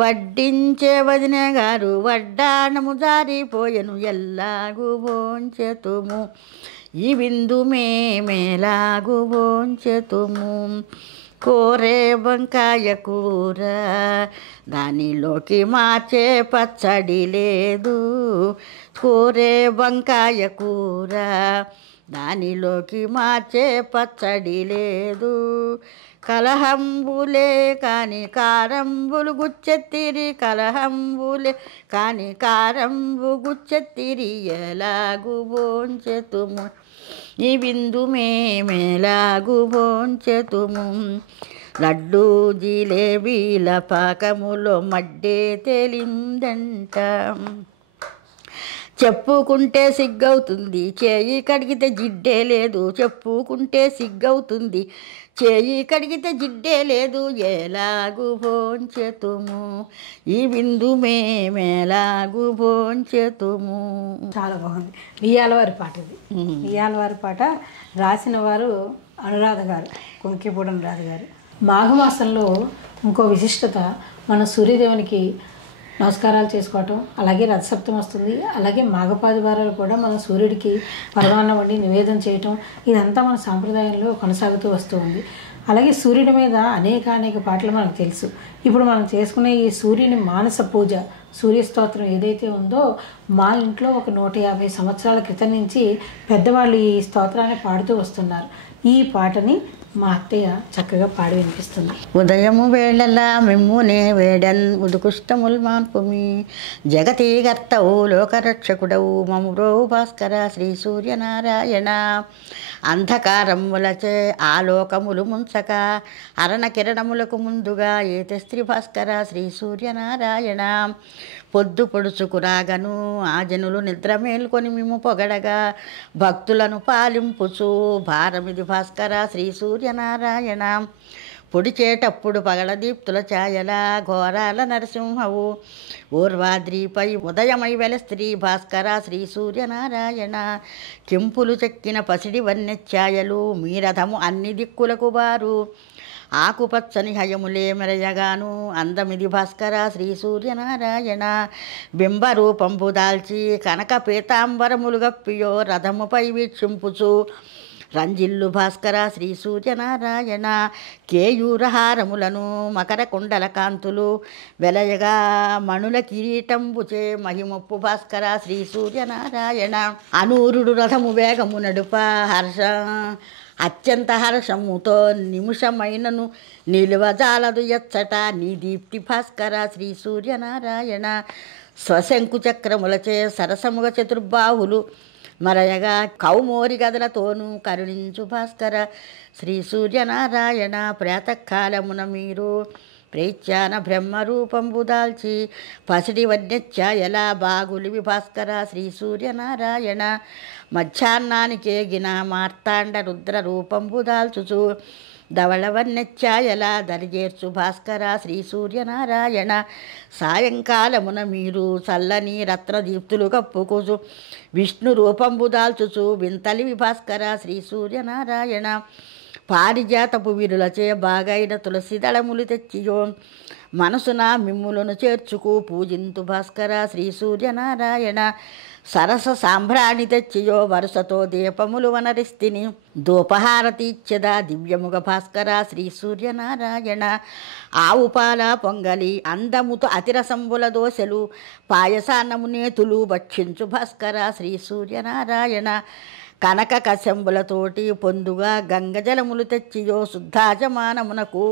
వడ్డించే వదిన గారు వడ్డాణము జారిపోయెను, ఎల్లాగు భోంచెతుము ఈ విందు మేమెలాగు భోంచెతుము. కూరే వంకాయ కూర, దానిలోకి మార్చే పచ్చడి లేదు. కూరే వంకాయ కూర, దానిలోకి మార్చే పచ్చడి లేదు. కలహంబులే కాని కారంబులు గుచ్చెత్తిరి, కలహంబులే కాని కారంబు గుచ్చెత్తిరి, ఎలాగు భోంచెతుము ఈ విందు మేమెలాగు భోంచెతుము. లడ్డు జిలేబీల పాకములో మడ్డే తేలిందంట, చెప్పుకుంటే సిగ్గవుతుంది చేయి కడిగితే జిడ్డే లేదు. చెప్పుకుంటే సిగ్గవుతుంది చేయి కడిగితే జిడ్డే లేదు, ఎలాగు భోంచెతుము ఈ విందు మేమెలాగు భోంచెతుము. చాలా బాగుంది. వియ్యాలవారి పాట ఇది. వియ్యాలవారి పాట రాసిన వారు అనురాధ గారు, కొంకిపూడి అనురాధ గారు. మాఘమాసంలో ఇంకో విశిష్టత, మన సూర్యదేవునికి నమస్కారాలు చేసుకోవటం, అలాగే రథసప్తమి వస్తుంది, అలాగే మాఘపాది వారాలు కూడా మనం సూర్యుడికి పరమాన్నం వండి నివేదన చేయటం, ఇదంతా మన సాంప్రదాయంలో కొనసాగుతూ వస్తూ ఉంది. అలాగే సూర్యుడి మీద అనేక పాటలు మనకు తెలుసు. ఇప్పుడు మనం చేసుకునే ఈ సూర్యుని మానస పూజ, సూర్య స్తోత్రం ఏదైతే ఉందో, మా ఇంట్లో ఒక 150 సంవత్సరాల క్రితం నుంచి పెద్దవాళ్ళు ఈ స్తోత్రాన్ని పాడుతూ వస్తున్నారు. ఈ పాటని మా అత్తయ్య చక్కగా పాడి వినిపిస్తుంది. ఉదయము వేళలా మిమ్మునే వేడన్ ఉదుకుష్టముల్ మాన్పుమి, జగతి గర్తవు లోకరక్షకుడవు మమురో భాస్కర శ్రీ సూర్యనారాయణ. అంధకారములచే ఆలోకములు ముంచక, అరణ కిరణములకు ముందుగా ఏతే స్త్రీ భాస్కర శ్రీ సూర్యనారాయణ. పొద్దు పొడుచుకు రాగను ఆ జనులు నిద్ర మేల్కొని మేము పొగడగా, భక్తులను పాలింపుచు భారమిది భాస్కర శ్రీ సూర్యనారాయణ. పొడిచేటప్పుడు పగల దీప్తుల ఛాయల ఘోరాల నరసింహవు, ఊర్వాద్రిపై ఉదయమై వెల స్త్రీ భాస్కర శ్రీ సూర్యనారాయణ. కెంపులు చెక్కిన పసిడి వన్నెఛాయలు మీరథము అన్ని దిక్కులకు బారు, ఆకుపచ్చని హయములే మెరయగాను అందమిది భాస్కర శ్రీ సూర్యనారాయణ. బింబరూపంబు దాల్చి కనక పీతాంబరములు గప్పియో రథముపై వీక్షింపుచు రంజిల్లు భాస్కర శ్రీ సూర్యనారాయణ. కేయూరహారములను మకర కుండల కాంతులు వెలయగా మణుల కిరీటంబుచే మహిమొప్పు భాస్కర శ్రీ సూర్యనారాయణ. అనూరుడు రథము వేగము నడుప అత్యంత హర్షముతో నిమిషమైనను నిలువజాలదు ఎచ్చట నీ దీప్తి భాస్కర శ్రీ సూర్యనారాయణ. స్వశంకు చక్రములచే సరసముగ చతుర్బాహులు మరయగా కౌమోరి గదలతోనూ కరుణించు భాస్కర శ్రీ సూర్యనారాయణ. ప్రాతకాలమున మీరు ప్రేత్యాన బ్రహ్మరూపంబు దాల్చి పసిడి వన్యఛాయల బాగులివి భాస్కర శ్రీ సూర్యనారాయణ. మధ్యాహ్నానికేగిన మార్తాండ రుద్ర రూపంబు దాల్చుచు ధవళ వన్యఛాయల దరిజేర్చు భాస్కర శ్రీ సూర్యనారాయణ. సాయంకాలమున మీరు చల్లని రత్నదీప్తులు కప్పుకుచు విష్ణు రూపంబు దాల్చుచు వింతలివి భాస్కర శ్రీ సూర్యనారాయణ. పారిజాతపు విరులచే బాగైన తులసి దళములు తెచ్చియో మనసున మిమ్ములను చేర్చుకు పూజింతు భాస్కర శ్రీ సూర్యనారాయణ. సరస సాంబ్రాణి తెచ్చియో వరుసతో దీపములు వనరిస్తిని ధూపహారతి ఇచ్చద దివ్యముగ భాస్కర శ్రీ సూర్యనారాయణ. ఆవు పాల పొంగలి అందముతో అతిరసంబుల దోశలు పాయసాన్నము నేతులు భక్షించు భాస్కర శ్రీ సూర్యనారాయణ. కనక కశంబులతోటి పొందుగా గంగజలములు తెచ్చియో శుద్ధాజమానమునకు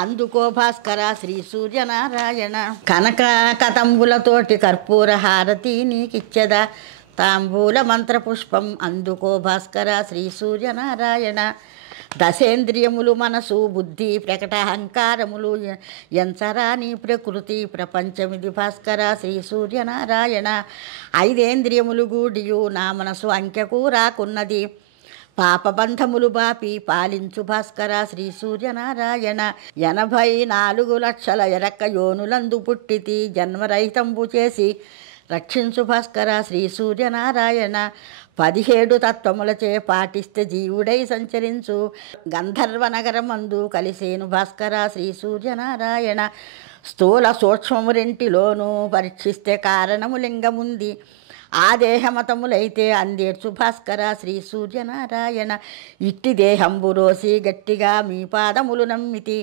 అందుకో భాస్కర శ్రీ సూర్యనారాయణ. కనక కతంబులతోటి కర్పూర హారతి నీకిచ్చదా తాంబూల మంత్రపుష్పం అందుకో భాస్కర శ్రీ సూర్యనారాయణ. దశేంద్రియములు మనసు బుద్ధి ప్రకట అహంకారములు ఎంచరాని ప్రకృతి ప్రపంచమిది భాస్కర శ్రీ సూర్యనారాయణ. 5 ఇంద్రియములు గూడియు నా మనసు అంకెకు రాకున్నది పాపబంధములు బాపి పాలించు భాస్కర శ్రీ సూర్యనారాయణ 84 లక్షల ఎరక్క యోనులందు పుట్టితి జన్మరహితంబు చేసి రక్షించు భాస్కర శ్రీ సూర్యనారాయణ 17 తత్వములచే పాటిస్తే జీవుడై సంచరించు గంధర్వ నగరమందు కలిసేను భాస్కర శ్రీ సూర్యనారాయణ స్థూల సూక్ష్మము రెంటిలోనూ పరీక్షిస్తే కారణము లింగముంది ఆ దేహమతములైతే అందేర్చు భాస్కర శ్రీ సూర్యనారాయణ ఇట్టి దేహంబు రోసి గట్టిగా మీ పాదములు నమ్మితి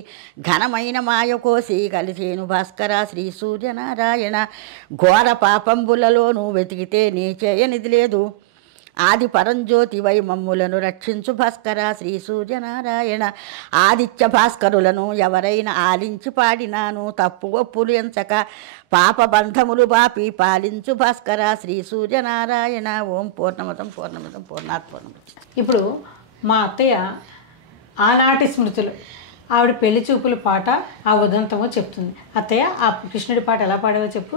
ఘనమైన మాయ కోసి కలిసేను భాస్కర శ్రీ సూర్యనారాయణ ఘోర పాపంబులలోనూ వెతికితే నీ చేయనిది లేదు ఆది పరంజ్యోతి వై మమ్ములను రక్షించు భాస్కర శ్రీ సూర్యనారాయణ ఆదిత్య భాస్కరులను ఎవరైనా ఆలించి పాడినాను తప్పు ఒప్పులు ఎంచక పాపబంధములు బాపి పాలించు భాస్కర శ్రీ సూర్యనారాయణ ఓం పూర్ణమతం పూర్ణమిదం పూర్ణాత్ పూర్ణముదచ్యతే. ఇప్పుడు మా అత్తయ్య ఆనాటి స్మృతులు ఆవిడ పెళ్లి చూపుల పాట ఆ ఉదంతమో చెప్తుంది. అత్తయ్య ఆ కృష్ణుడి పాట ఎలా పాడావో చెప్పు.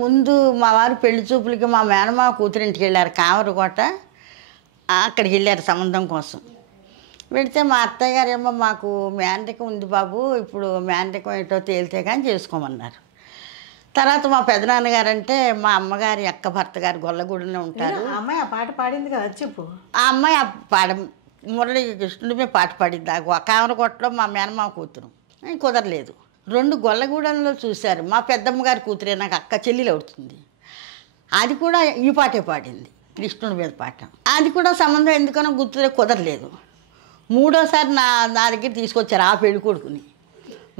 ముందు మా వారు పెళ్లి చూపులకి మా మేనమా కూతురింటికి వెళ్ళారు కామరకోట. అక్కడికి వెళ్ళారు సంబంధం కోసం. వెళితే మా అత్తయ్య గారు ఏమో మాకు మేనరికం ఉంది బాబు, ఇప్పుడు మేనరికం ఏంటో తేలితే కానీ చేసుకోమన్నారు. తర్వాత మా పెదనాన్నగారు అంటే మా అమ్మగారి అక్క భర్త గారు గొల్లగూడనే ఉంటారు. అమ్మాయి ఆ పాట పాడింది కదా చెప్పు. ఆ అమ్మాయి ఆ మురళి కృష్ణుడి మీద పాట పాడింది. కామరకోటలో మా మేనమా కూతురు కుదరలేదు. 2 గొల్లగూడెంలో చూశారు. మా పెద్దమ్మ గారి కూతురే నాకు అక్క చెల్లెలు అవుతుంది. అది కూడా ఈ పాటే పాడింది కృష్ణుడి మీద పాట. అది కూడా సంబంధం ఎందుకనో కుదరలేదు. 3వసారి నా దగ్గర తీసుకొచ్చారు ఆ పెళ్లి కొడుకుని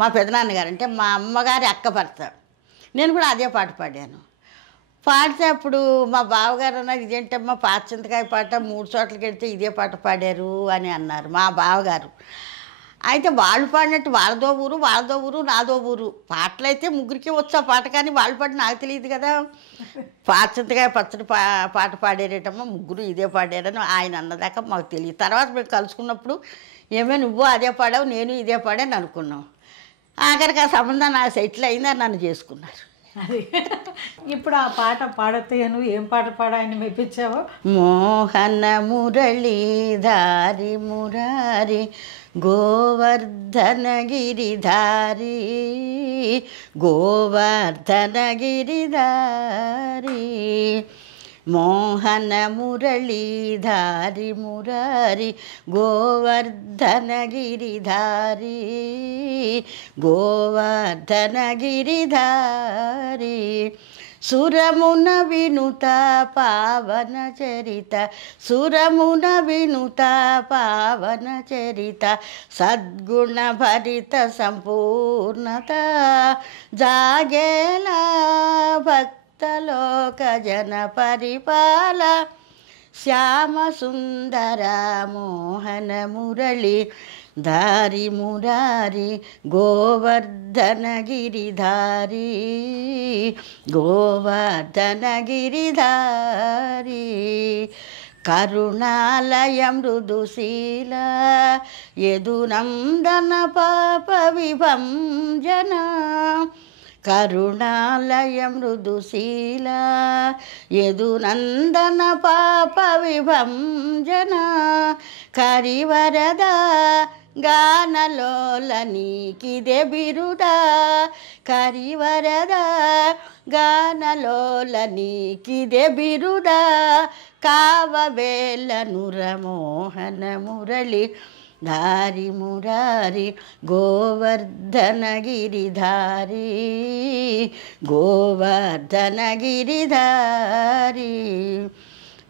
మా పెదనాన్నగారు అంటే మా అమ్మగారి అక్క భర్త. నేను కూడా అదే పాట పాడాను. పాడితే అప్పుడు మా బావగారు అన్నారు ఇదేంటమ్మా పాచింతకాయ పాట 3 చోట్లకి వెళ్తే ఇదే పాట పాడారు అని అన్నారు మా బావగారు. అయితే వాళ్ళు పాడినట్టు వాళ్ళదో ఊరు నాదో ఊరు పాటలు అయితే ముగ్గురికి వచ్చు ఆ పాట, కానీ వాళ్ళు పాట నాకు తెలియదు కదా. పాచింతకాయ పచ్చడి పాట పాడారేటమ్మా ముగ్గురు ఇదే పాడారని ఆయన అన్నదాకా మాకు తెలియదు. తర్వాత మేము కలుసుకున్నప్పుడు ఏమే నువ్వు అదే పాడావు నేను ఇదే పాడాను అనుకున్నాం. ఆఖరికి ఆ సంబంధం నా సెటిల్ అయిందని నన్ను చేసుకున్నారు. అది ఇప్పుడు ఆ పాట పాడతాయి. నువ్వు ఏం పాట పాడాయని మెప్పించావో. మోహన మురళీధారి మురారి గోవర్ధన గిరిధారి గోవర్ధన గిరిధారి మోహన మురళీధారి మురారి గోవర్ధన గిరిధారి గోవర్ధన గిరిధారి సురమున వినుత పావన చరిత సురమున వినుత పావన చరిత సద్గుణ భరిత సంపూర్ణత జాగేలా భక్తలోక జన పరిపాల శ్యామ సుందర మోహన మురళి ధారి మురారి గోవర్ధన గిరిధారి గోవర్ధన గిరిధారి కరుణాలయ మృదుశీల యదునందన పాప విభంజన కరుణాలయ మృదుశీల యదునందన పాప విభంజన కరివరద గానలోల నీకిదే బిరుదా కరివరద గానలోల నీకిదే బిరుదా కావవేల నురమోహన మురళి ధారి మురారి గోవర్ధన గిరిధారి గోవర్ధన గిరిధారి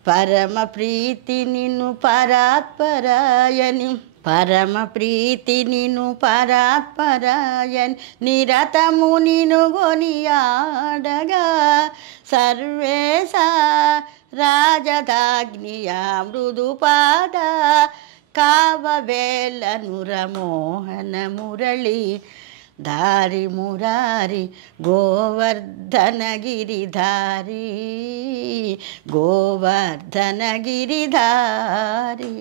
పరమ ప్రీతి నిన్ను పరాత్పరాయని పరమ ప్రీతి నిన్ను పరాత్పరాయని నిరతము నిన్ను గొనియాడగా సర్వేశ రాజధాగ్నియా మృదుపాద కావవేల నురమోహన మురళి ధారి మురారి గోవర్ధన గిరిధారి గోవర్ధన గిరిధారి.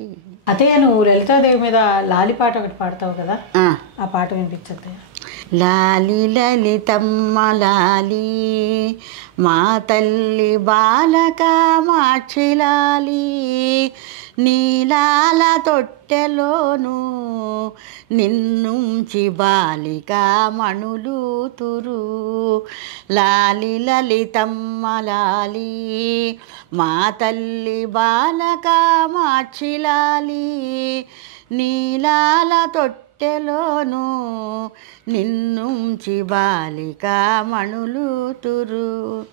అతయ్య నువ్వు లలితాదేవి మీద లాలి పాట ఒకటి పాడతావు కదా, ఆ పాట వినిపించద్దు. లాలి లలితమ్మ లాలి మా తల్లి బాలకామాక్షి లాలి నీలాల తొట్టెలోను నిన్నుంచి బాలిక మణులూతురు. లాలి లలితమ్మ లాలి మా తల్లి బాలక మాచిలాలి. నీలాల తొట్టెలోను నిన్నుంచి బాలిక మణులూతురు.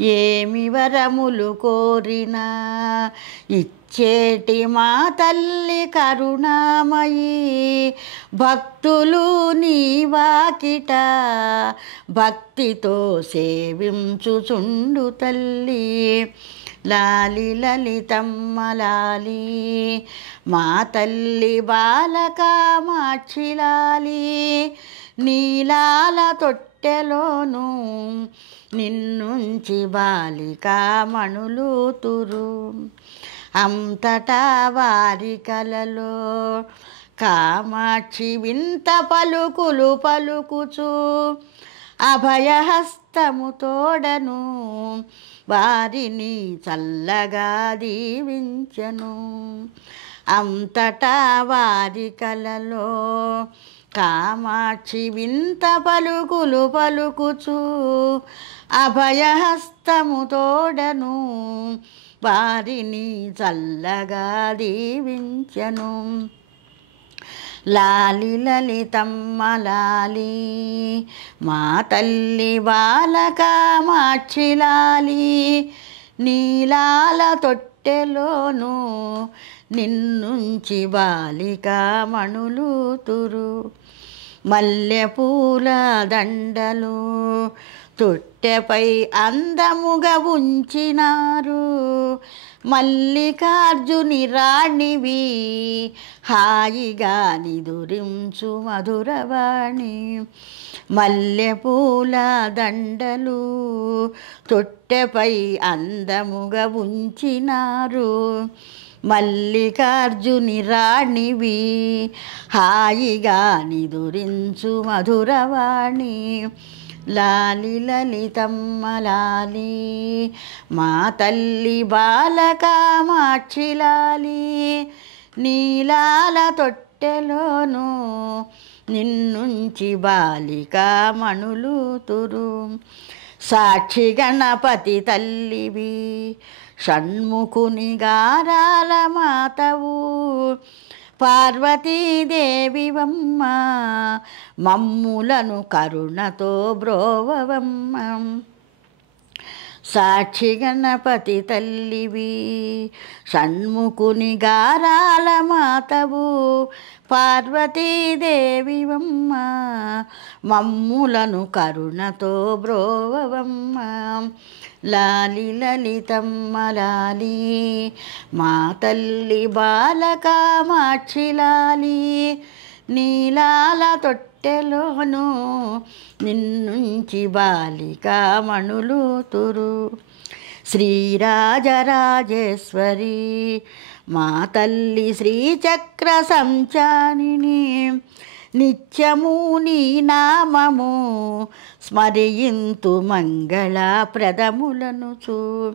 ఏమి వరములు కోరినా ఇచ్చేటి మా తల్లి కరుణామయి. భక్తులు నీ వాకిట భక్తితో సేవించుచుండు తల్లి. లాలి లలితమ్మ లాలి మా తల్లి బాలక మాచిలాలి. నీలాల తొట్టెలోను నిన్నుంచి బాలిక మణులూతురు. అంతటా వారి కలలో కామాక్షి వింత పలుకులు పలుకుచు అభయహస్తము తోడను వారిని చల్లగా దీవించెను. అంతటా వారి కలలో కామాక్షి వింత పలుకులు పలుకుచు అభయహస్తము తోడను వారిని చల్లగా దీవించెను. లాలి లలితమ్మ లాలి మా తల్లి బాలక మాచిలాలి. నీలాల తొట్టెలోను నిన్నుంచి బాలిక మణులూతురు. మల్లెపూల దండలు తొట్టెపై అందముగా ఉంచినారు. మల్లికార్జుని రాణివి హాయిగా నిదురించు మధురవాణి. మల్లెపూల దండలు తొట్టెపై అందముగా ఉంచినారు. మల్లికార్జుని రాణివి హాయిగా నిదురించు మధురవాణి. లాలి లలితమ్మ లాలి మా తల్లి బాలక మాచిలాలి. నీలాల తొట్టెలోను నిన్నుంచి బాలిక మణులూతురు. సాక్షి గణపతి తల్లివి షణ్ముఖుని గారాల మాతవు. పార్వతీదేవివమ్మ మమ్ములను కరుణతో బ్రోవవమ్మ. సాక్షి గణపతి తల్లివి షణ్ముఖుని గారాల మాతవు. పార్వతీదేవివమ్మ మమ్ములను కరుణతో బ్రోవవమ్మ. లాలి లలితమ్మ లాలి మా తల్లి బాలక మాచిలాలి. నీలాల తొట్టెలోను నిన్నుంచి బాలిక మణులూతురు. శ్రీరాజరాజేశ్వరి మా తల్లి శ్రీచక్ర సంచారిణి. నిత్యము నీ నామము స్మరింతు మంగళప్రదములనుచు.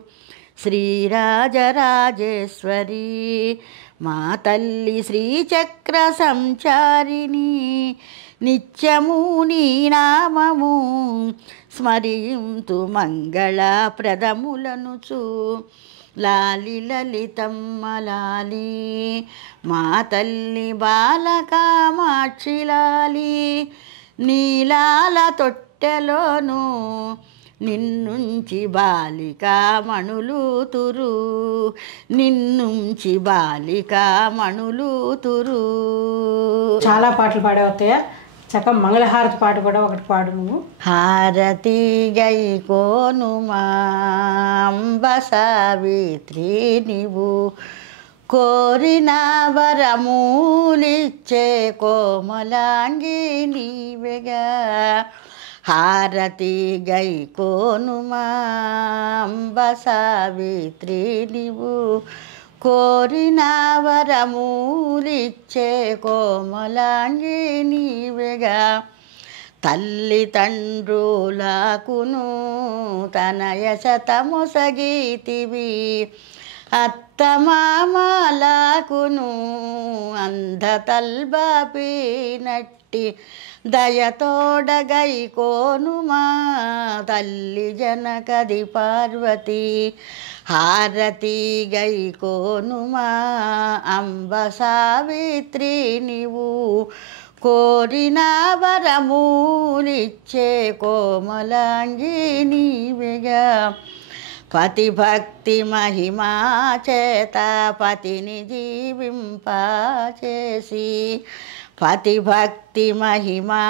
శ్రీరాజరాజేశ్వరి మా తల్లి శ్రీచక్ర సంచారిణి. నిత్యము నీ నామము స్మరింతు మంగళప్రదములనుచు. లాలి లలితమ్మ లాలి మా తల్లి బాలక మాచిలాలి. నీలాల తొట్టెలోను నిన్నుంచి బాలిక మణులూతురు. నిన్నుంచి బాలిక మణులూతురు. చాలా పాటలు పాడవత్తయ్య. చక్కగా మంగళహారతి పాట కూడా ఒకటి పాడు నువ్వు. హారతి గై కోనుమా అంబ సావిత్రి నీవు. కోరిన వరమూలిచ్చే కోమలాంగి నీవెగా. హారతి గై కోనుమా అంబ సావిత్రి నీవు. కోరిన వరమూలిచ్చే కోమలాంగి నీవెగా. తల్లి తండ్రులకును తనయ శతమొసగీతివి. అత్తమామలాకును అంధతల్బాపినట్టి దయతోడగై కోనుమా తల్లి జనకది పార్వతి హారతి గై కోనుమా అంబ సావిత్రి నీవు కోరిన వరమూలిచ్చే కోమలాంగి నీవెగా పతిభక్తి మహిమా చేత పతిని జీవింపచేసి పతిభక్తి మహిమా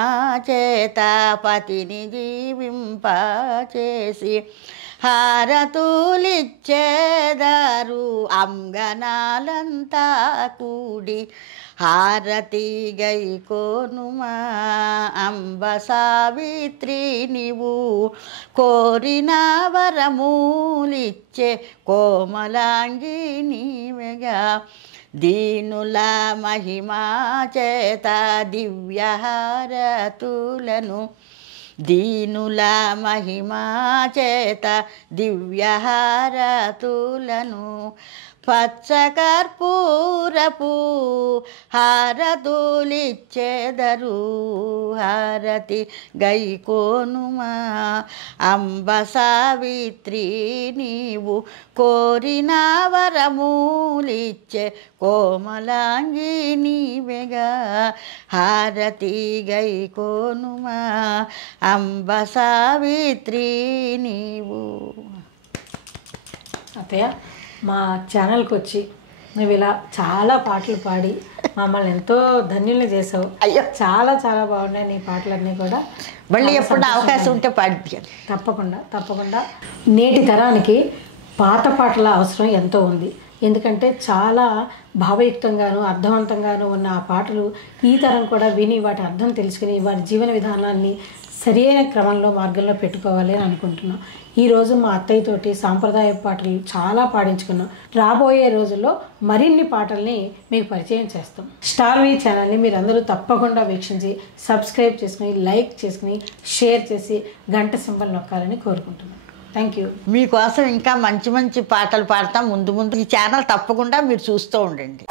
చేత పతిని జీవింపచేసి హారతులిచ్చేదారు అంగనాలంతా కూడి హారతి గై కోనుమా అంబ సావిత్రి నీవు కోరిన వరమూలిచ్చే కోమలాంగి నీవెగా దీనుల మహిమా చేత దివ్యహారతులను దీనుల మహిమా చేత దివ్యహారతులను పచ్చకర్పూరపు హారతులిచ్చేదరు హారతి గై కోనుమా అంబ సావిత్రి నీవు కోరిన వరమూలిచ్చే కోమలాంగి నీవెగా హారతి గై కోనుమా అంబ సావిత్రి నీవు. అత్తయ్య, మా ఛానల్కి వచ్చి నువ్వు ఇలా చాలా పాటలు పాడి మమ్మల్ని ఎంతో ధన్యులు చేసావు. అయ్యో, చాలా చాలా బాగున్నాయి నీ పాటలన్నీ కూడా. మళ్ళీ ఎప్పుడు అవకాశం ఉంటే పాడి. తప్పకుండా తప్పకుండా. నేటి తరానికి పాత పాటల అవసరం ఎంతో ఉంది. ఎందుకంటే చాలా భావయుక్తంగాను అర్థవంతంగాను ఉన్న ఆ పాటలు ఈ తరం కూడా విని వాటి అర్థం తెలుసుకుని వారి జీవన విధానాన్ని సరైన క్రమంలో మార్గంలో పెట్టుకోవాలి అని అనుకుంటున్నాం. ఈరోజు మా అత్తయ్యతోటి సాంప్రదాయ పాటలు చాలా పాడించుకున్నాం. రాబోయే రోజుల్లో మరిన్ని పాటల్ని మీకు పరిచయం చేస్తాం. స్టార్ వి ఛానల్ని మీరు అందరూ తప్పకుండా వీక్షించి సబ్స్క్రైబ్ చేసుకుని లైక్ చేసుకుని షేర్ చేసి గంట సింబల్ నొక్కాలని కోరుకుంటున్నాం. Thank you. మీకోసం ఇంకా మంచి మంచి పాటలు పాడతాం ముందు ముందు. ఈ ఛానల్ తప్పకుండా మీరు చూస్తూ ఉండండి.